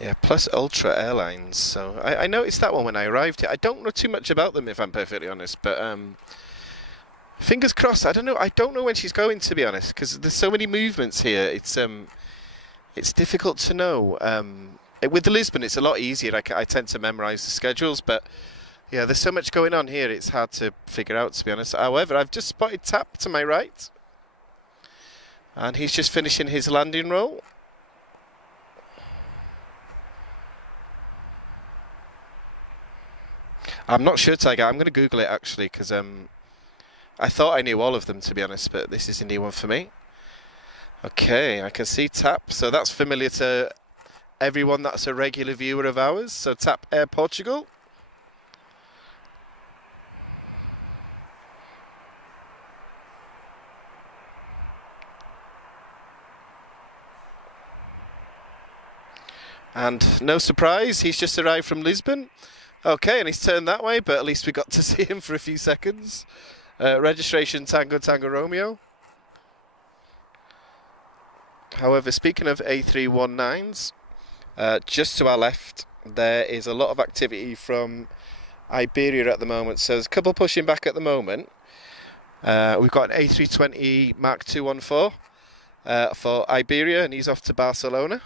Yeah, Plus Ultra Airlines. So I noticed that one when I arrived here. I don't know too much about them, if I'm perfectly honest, but fingers crossed. I don't know when she's going, to be honest, because there's so many movements here. It's difficult to know. With the Lisbon, it's a lot easier. I tend to memorise the schedules, but yeah, there's so much going on here. It's hard to figure out, to be honest. However, I've just spotted TAP to my right, and he's just finishing his landing roll. I'm not sure, Tiger. I'm going to Google it, actually, because I thought I knew all of them, to be honest, but this is a new one for me. Okay, I can see TAP, so that's familiar to everyone that's a regular viewer of ours. So TAP Air Portugal. And no surprise, he's just arrived from Lisbon. Okay, and he's turned that way, but at least we got to see him for a few seconds. Registration Tango Tango Romeo. However, speaking of A319s, just to our left, there is a lot of activity from Iberia at the moment. So there's a couple pushing back at the moment. We've got an A320 Mark 214 for Iberia, and he's off to Barcelona.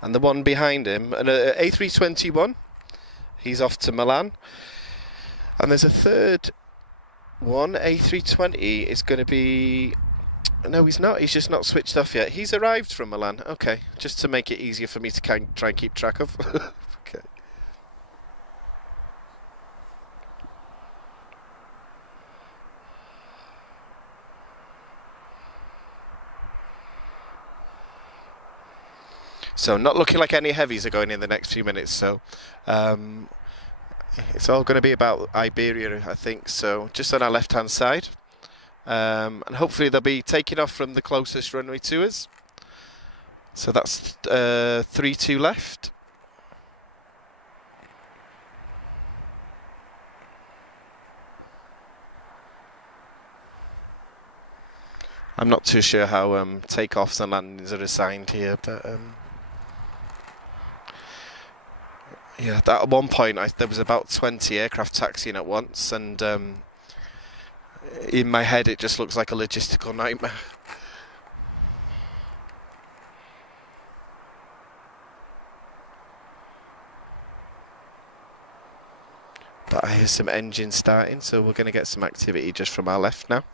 And the one behind him, an A321, he's off to Milan. And there's a third one, A320, is going to be... No, he's not. He's just not switched off yet. He's arrived from Milan. Okay, just to make it easier for me to try and keep track of. Okay. So not looking like any heavies are going in the next few minutes, so it's all going to be about Iberia, I think, so just on our left hand side, and hopefully they'll be taking off from the closest runway to us. So that's 3-2 left. I'm not too sure how takeoffs and landings are assigned here, but yeah, at one point there was about 20 aircraft taxiing at once, and in my head it just looks like a logistical nightmare. But I hear some engines starting, so we're going to get some activity just from our left now.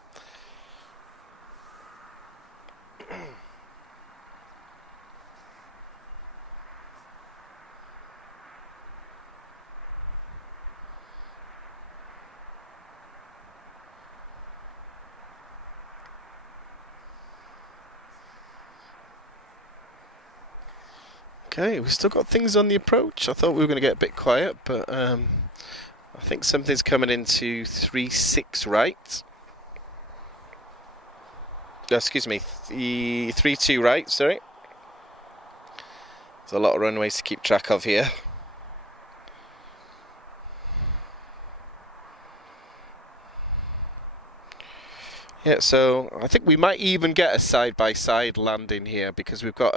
Okay, we've still got things on the approach. I thought we were going to get a bit quiet, but I think something's coming into 3-6 right. Excuse me, 3-2 right, sorry. There's a lot of runways to keep track of here. Yeah, so I think we might even get a side-by-side landing here because we've got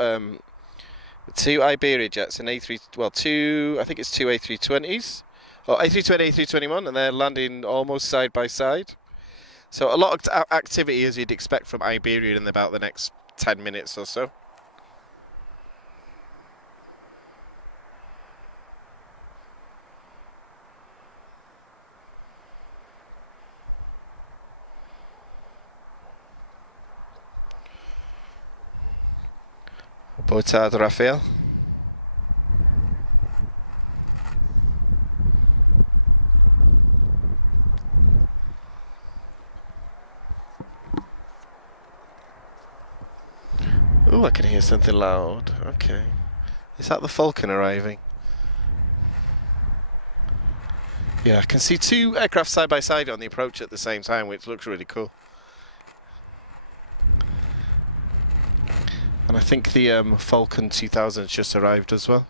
two Iberia jets and I think it's two A320s, or A320, A321, and they're landing almost side by side. So a lot of activity as you'd expect from Iberia in about the next 10 minutes or so. Boa tarde, Rafael. Oh, I can hear something loud. Okay. Is that the Falcon arriving? Yeah, I can see two aircraft side by side on the approach at the same time, which looks really cool. And I think the Falcon 2000 just arrived as well.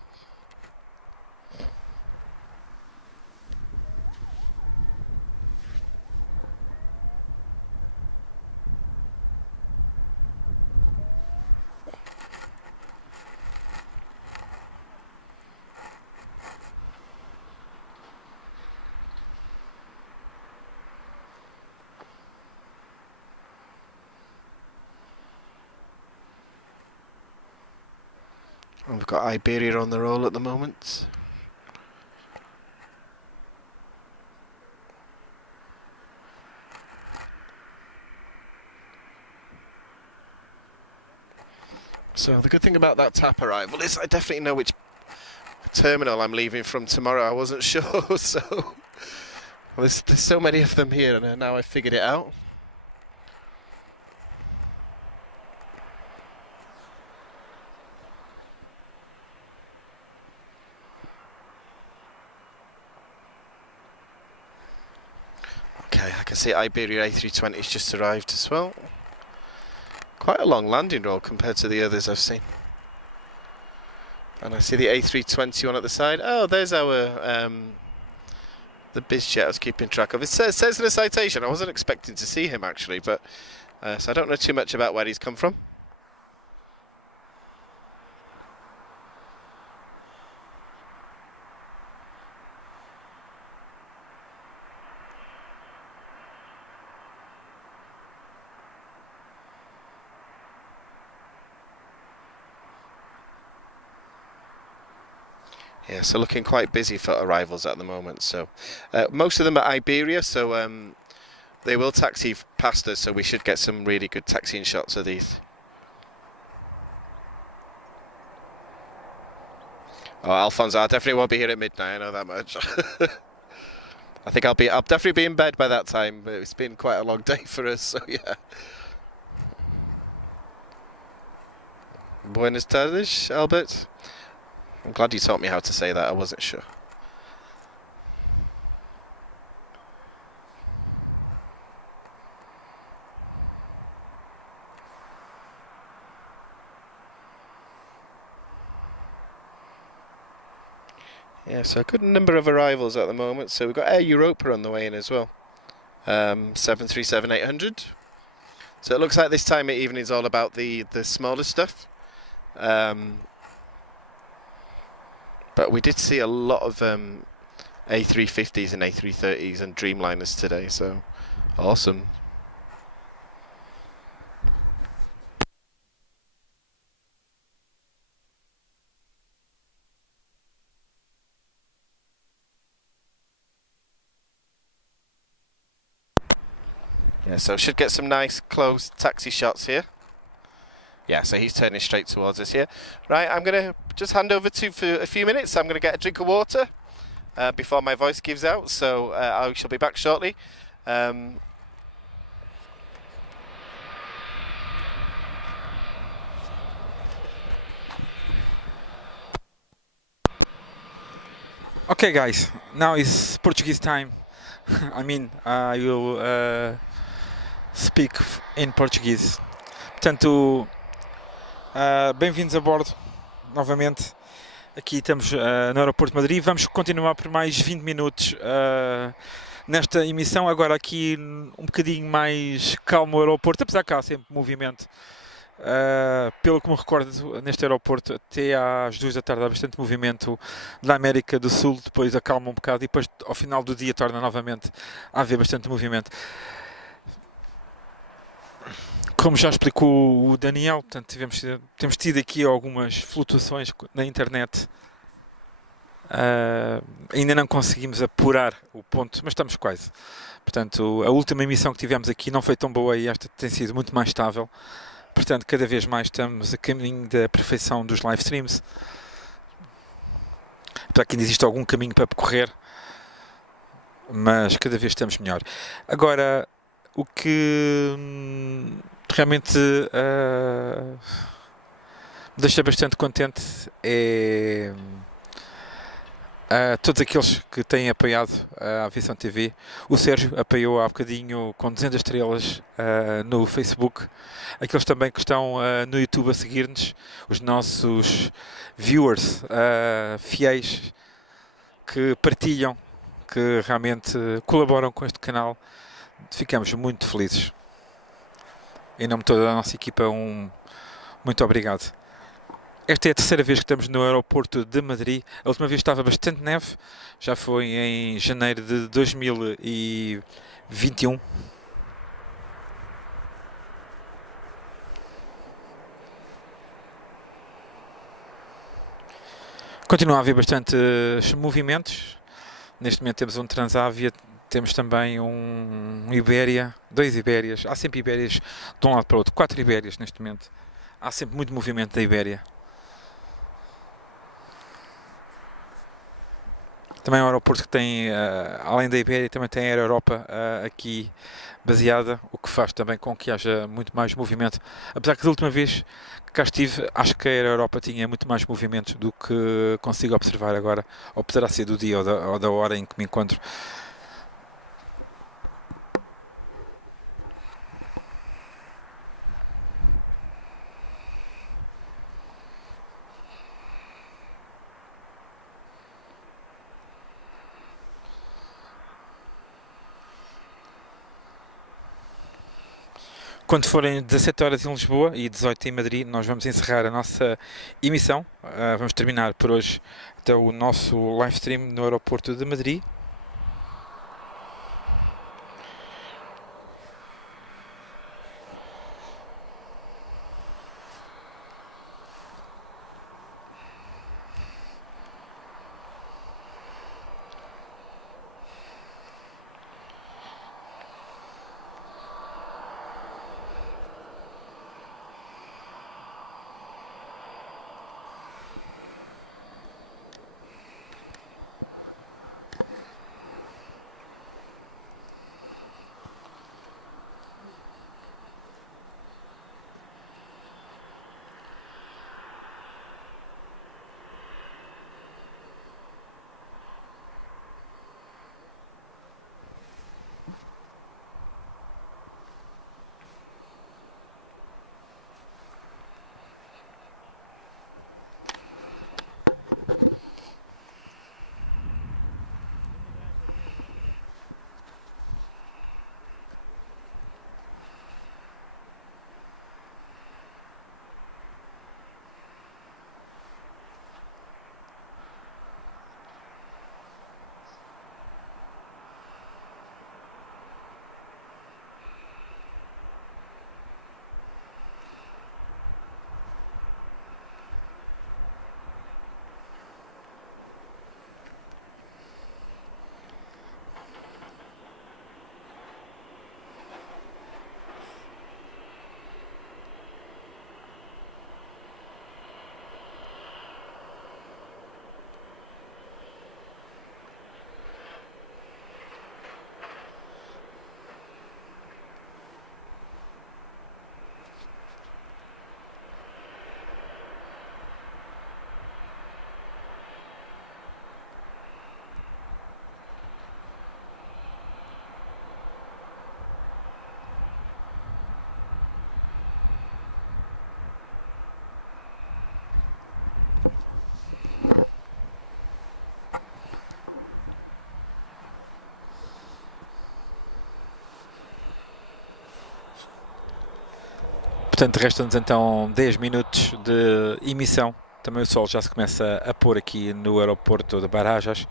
And we've got Iberia on the roll at the moment. So the good thing about that TAP arrival is I definitely know which terminal I'm leaving from tomorrow. I wasn't sure, so well, there's so many of them here, and now I've figured it out. Okay, I can see Iberia A320's just arrived as well. Quite a long landing roll compared to the others I've seen. And I see the A320 one at the side. Oh, there's our the bizjet I was keeping track of. It says in the citation. I wasn't expecting to see him actually, but so I don't know too much about where he's come from. Yeah, so looking quite busy for arrivals at the moment. So most of them are Iberia, so they will taxi past us, so we should get some really good taxiing shots of these. Oh, Alfonso, I definitely won't be here at midnight, I know that much. I think I'll definitely be in bed by that time. It's been quite a long day for us, so yeah. Buenas tardes, Albert. I'm glad you taught me how to say that, I wasn't sure. Yeah, so a good number of arrivals at the moment. So we've got Air Europa on the way in as well. 737-800. So it looks like this time of evening is all about the smaller stuff. But we did see a lot of A350s and A330s and Dreamliners today, so awesome. Yeah, so should get some nice close taxi shots here. Yeah, so he's turning straight towards us here. Right, I'm going to just hand over to for a few minutes. I'm going to get a drink of water before my voice gives out, so I shall be back shortly. Okay, guys, now is Portuguese time. I mean, I will speak in Portuguese. Portanto, bem-vindos a bordo novamente. Aqui estamos no Aeroporto de Madrid. Vamos continuar por mais 20 minutos nesta emissão. Agora aqui um bocadinho mais calmo o aeroporto, apesar que há sempre movimento. Pelo que me recordo, neste aeroporto até às 2 da tarde há bastante movimento da América do Sul, depois acalma um bocado e depois ao final do dia torna novamente a haver bastante movimento. Como já explicou o Daniel, portanto, temos tido aqui algumas flutuações na internet. Ainda não conseguimos apurar o ponto, mas estamos quase. Portanto, a última emissão que tivemos aqui não foi tão boa e esta tem sido muito mais estável. Portanto, cada vez mais estamos a caminho da perfeição dos live streams. Apesar que ainda existe algum caminho para percorrer, mas cada vez estamos melhor. Agora, o que realmente me deixa bastante contente é todos aqueles que têm apoiado a Aviação TV. O Sérgio apoiou há bocadinho com 200 estrelas no Facebook. Aqueles também que estão no YouTube a seguir-nos, os nossos viewers fiéis que partilham, que realmente colaboram com este canal. Ficamos muito felizes. Em nome de toda a nossa equipa, muito obrigado. Esta é a terceira vez que estamos no Aeroporto de Madrid. A última vez estava bastante neve, já foi em janeiro de 2021. Continua a haver bastantes movimentos. Neste momento temos um Transavia, temos também um Iberia, 2 Ibérias. Há sempre Ibérias de um lado para o outro, 4 Ibérias neste momento. Há sempre muito movimento da Ibéria. Também é um aeroporto que tem, além da Ibéria, também tem a Air Europa aqui baseada, o que faz também com que haja muito mais movimento. Apesar que da última vez que cá estive, acho que a Air Europa tinha muito mais movimento do que consigo observar agora, ou poderá ser do dia ou da hora em que me encontro. Quando forem 17 horas em Lisboa e 18 em Madrid, nós vamos encerrar a nossa emissão. Vamos terminar por hoje até o nosso live stream no Aeroporto de Madrid. Portanto, restam-nos então 10 minutos de emissão. Também o sol já se começa a pôr aqui no aeroporto de Barajas.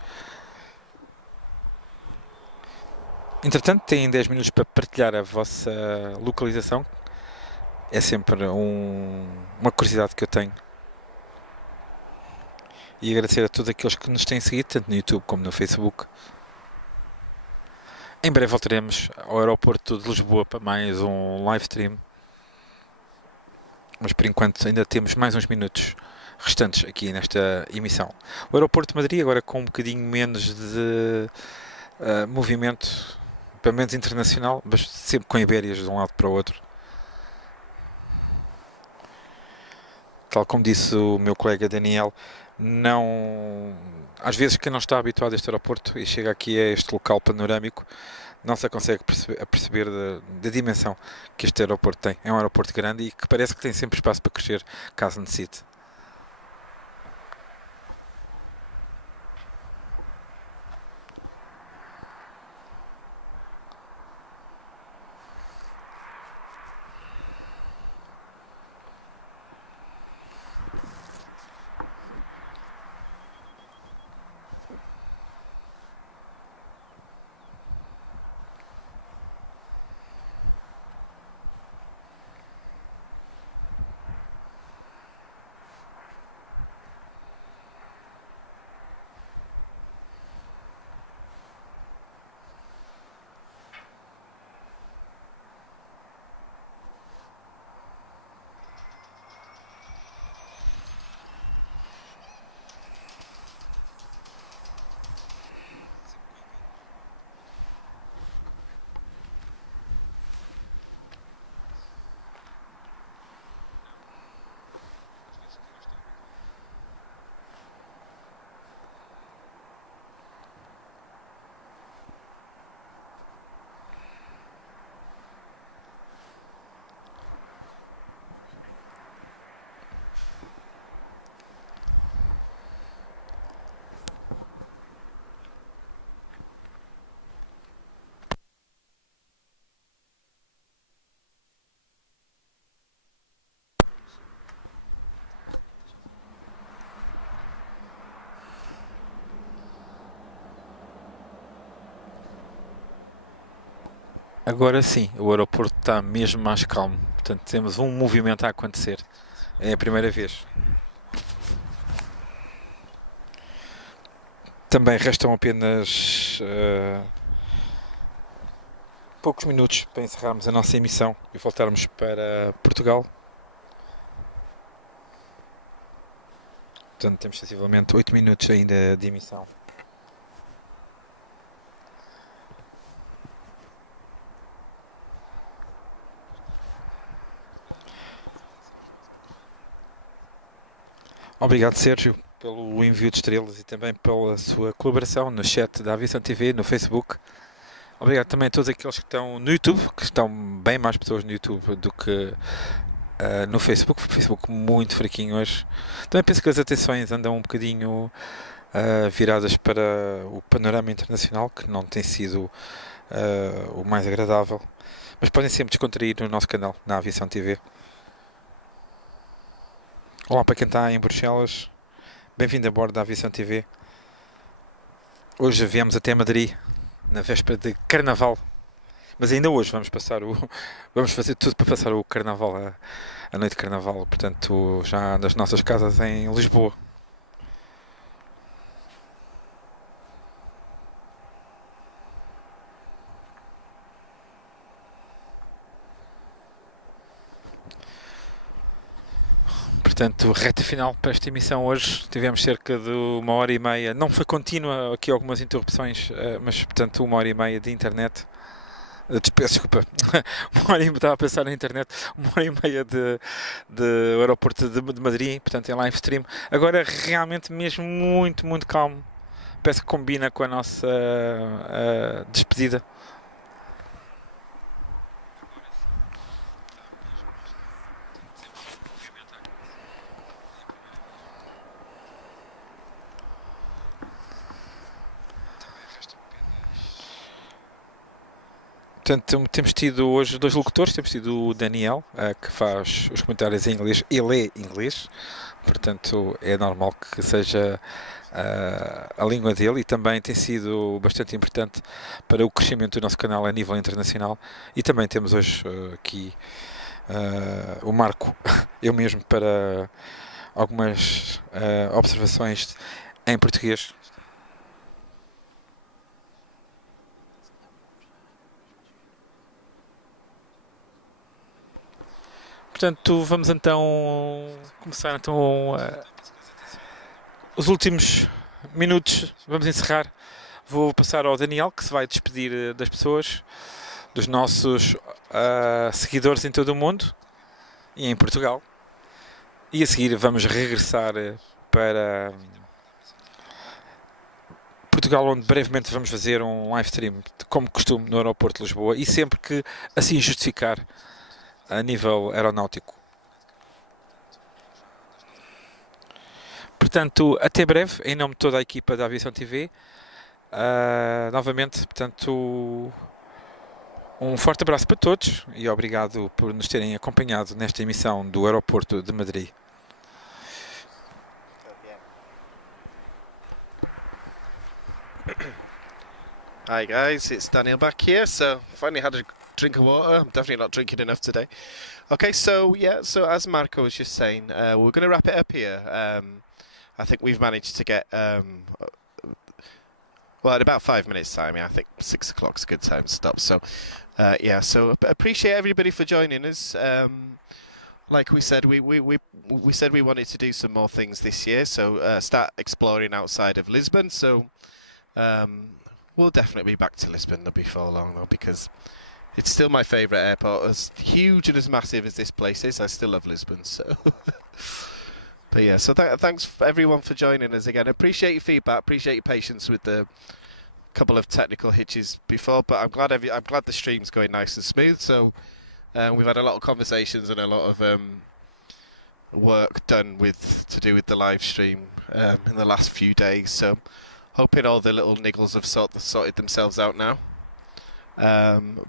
Entretanto, têm 10 minutos para partilhar a vossa localização. É sempre uma curiosidade que eu tenho. E agradecer a todos aqueles que nos têm seguido, tanto no YouTube como no Facebook. Em breve voltaremos ao aeroporto de Lisboa para mais um livestream. Mas por enquanto ainda temos mais uns minutos restantes aqui nesta emissão. O aeroporto de Madrid agora com um bocadinho menos de movimento, pelo menos internacional, mas sempre com ibérias de um lado para o outro. Tal como disse o meu colega Daniel, às vezes quem não está habituado a este aeroporto e chega aqui a este local panorâmico, não se consegue perceber da dimensão que este aeroporto tem. É um aeroporto grande e que parece que tem sempre espaço para crescer, caso necessite. Agora sim, o aeroporto está mesmo mais calmo. Portanto, temos um movimento a acontecer. É a primeira vez. Também restam apenas poucos minutos para encerrarmos a nossa emissão e voltarmos para Portugal. Portanto, temos sensivelmente 8 minutos ainda de emissão. Obrigado, Sérgio, pelo envio de estrelas e também pela sua colaboração no chat da Aviação TV, no Facebook. Obrigado também a todos aqueles que estão no YouTube, que estão bem mais pessoas no YouTube do que no Facebook. Facebook muito fraquinho hoje. Também penso que as atenções andam um bocadinho viradas para o panorama internacional, que não tem sido o mais agradável. Mas podem sempre descontrair no nosso canal, na Aviação TV. Olá para quem está em Bruxelas, bem-vindo a bordo da Aviação TV. Hoje viemos até Madrid, na véspera de Carnaval, mas ainda hoje vamos fazer tudo para passar o Carnaval, a noite de Carnaval, portanto já nas nossas casas em Lisboa. Portanto, reta final para esta emissão hoje. Tivemos cerca de 1h30. Não foi contínua, aqui algumas interrupções, mas portanto 1h30 de internet. Peço desculpa, estava a pensar na internet, 1h30 de aeroporto de Madrid, portanto em live stream. Agora realmente mesmo muito, muito calmo. Parece que combina com a nossa despedida. Portanto, temos tido hoje 2 locutores. Temos tido o Daniel, que faz os comentários em inglês e lê inglês, portanto é normal que seja a língua dele, e também tem sido bastante importante para o crescimento do nosso canal a nível internacional. E também temos hoje aqui o Marco, eu mesmo, para algumas observações em português. Portanto, vamos então começar os últimos minutos. Vamos encerrar. Vou passar ao Daniel, que se vai despedir das pessoas, dos nossos seguidores em todo o mundo e em Portugal. E a seguir vamos regressar para Portugal, onde brevemente vamos fazer um live stream, como costume, no Aeroporto de Lisboa, e sempre que assim justificar a nível aeronáutico. Portanto, até breve, em nome de toda a equipa da Aviação TV. Novamente, portanto, um forte abraço para todos e obrigado por nos terem acompanhado nesta emissão do Aeroporto de Madrid. Hi guys, it's Daniel back here. So finally had a drink of water. I'm definitely not drinking enough today. Okay, so yeah, so as Marco was just saying, we're going to wrap it up here. I think we've managed to get, well, in about 5 minutes time, yeah, I think 6 o'clock's a good time to stop. So yeah, so appreciate everybody for joining us. Like we said, we said we wanted to do some more things this year, so start exploring outside of Lisbon. So we'll definitely be back to Lisbon before long, though, because it's still my favourite airport. As huge and as massive as this place is, I still love Lisbon. So, but yeah, so thanks everyone for joining us again. Appreciate your feedback. Appreciate your patience with the couple of technical hitches before, but I'm glad the stream's going nice and smooth. So we've had a lot of conversations and a lot of work done to do with the live stream in the last few days. So hoping all the little niggles have sorted themselves out now.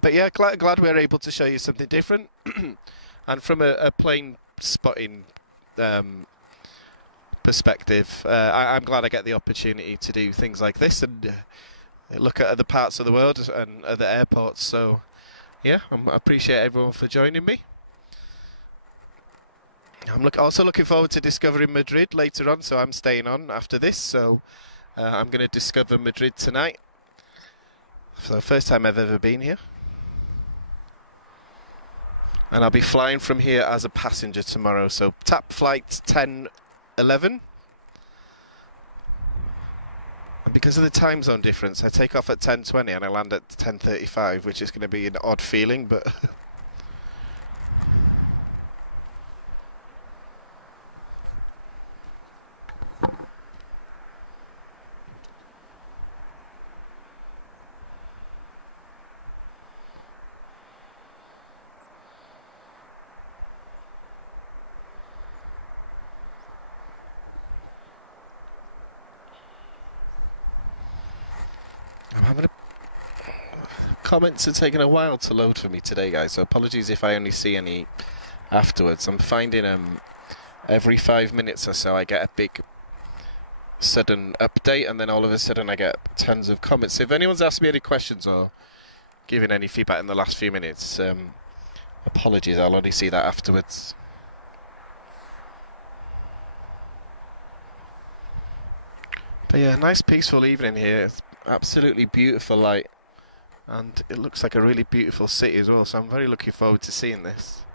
But yeah, glad we're able to show you something different. And from a plane spotting perspective, I'm glad I get the opportunity to do things like this and look at other parts of the world and other airports. So yeah, I appreciate everyone for joining me. I'm also looking forward to discovering Madrid later on, so I'm staying on after this. So I'm going to discover Madrid tonight. For the first time I've ever been here. And I'll be flying from here as a passenger tomorrow. So TAP flight 10:11. And because of the time zone difference, I take off at 10:20 and I land at 10:35, which is going to be an odd feeling, but comments are taking a while to load for me today, guys, so apologies if I only see any afterwards. I'm finding every 5 minutes or so I get a big sudden update, and then all of a sudden I get tons of comments. So if anyone's asked me any questions or given any feedback in the last few minutes, apologies, I'll only see that afterwards. But yeah, nice peaceful evening here. It's absolutely beautiful light. And it looks like a really beautiful city as well, so I'm very looking forward to seeing this.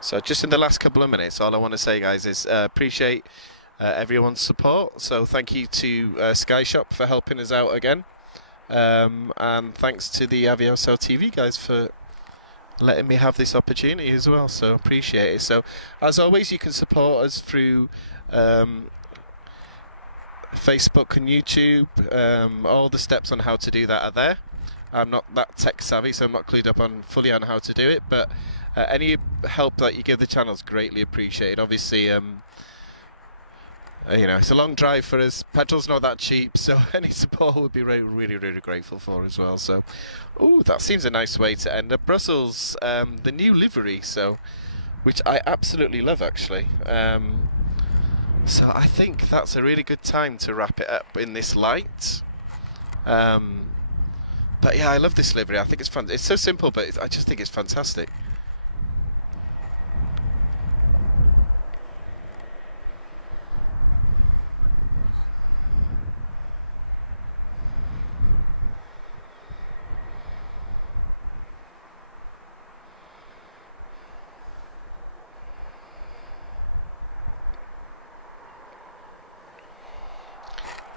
So just in the last couple of minutes, all I want to say, guys, is appreciate everyone's support. So thank you to Skyshop for helping us out again. And thanks to the Aviação TV guys for letting me have this opportunity as well, so appreciate it. So as always, you can support us through Facebook and YouTube. All the steps on how to do that are there. I'm not that tech savvy, so I'm not clued up fully on how to do it, but any help that you give the channel is greatly appreciated. Obviously You know, it's a long drive for us. Petrol's not that cheap, so any support would be really grateful for as well. So, oh, that seems a nice way to end up. Brussels, the new livery, so which I absolutely love actually. So I think that's a really good time to wrap it up in this light. But yeah, I love this livery. I think it's fun. It's so simple, but I just think it's fantastic.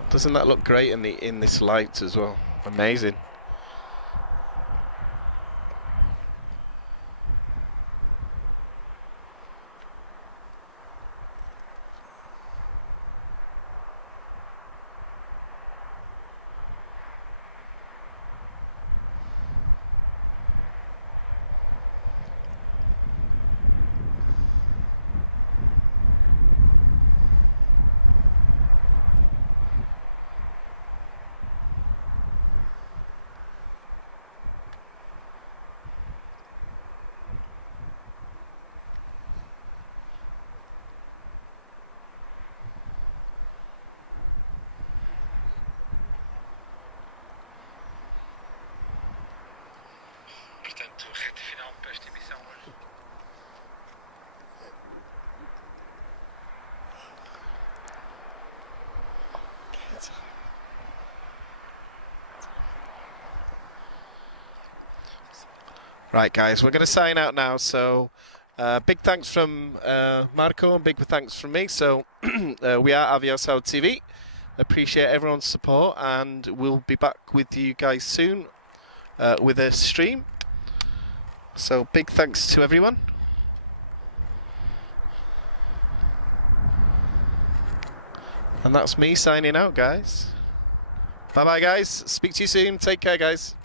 Doesn't that look great in this light as well? Amazing. Portanto, reta final para esta emissão hoje. Right, guys, we're going to sign out now. So, big thanks from Marco and big thanks from me. So, we are Aviação TV. Appreciate everyone's support, and we'll be back with you guys soon with a stream. So, big thanks to everyone. And that's me signing out, guys. Bye-bye, guys. Speak to you soon. Take care, guys.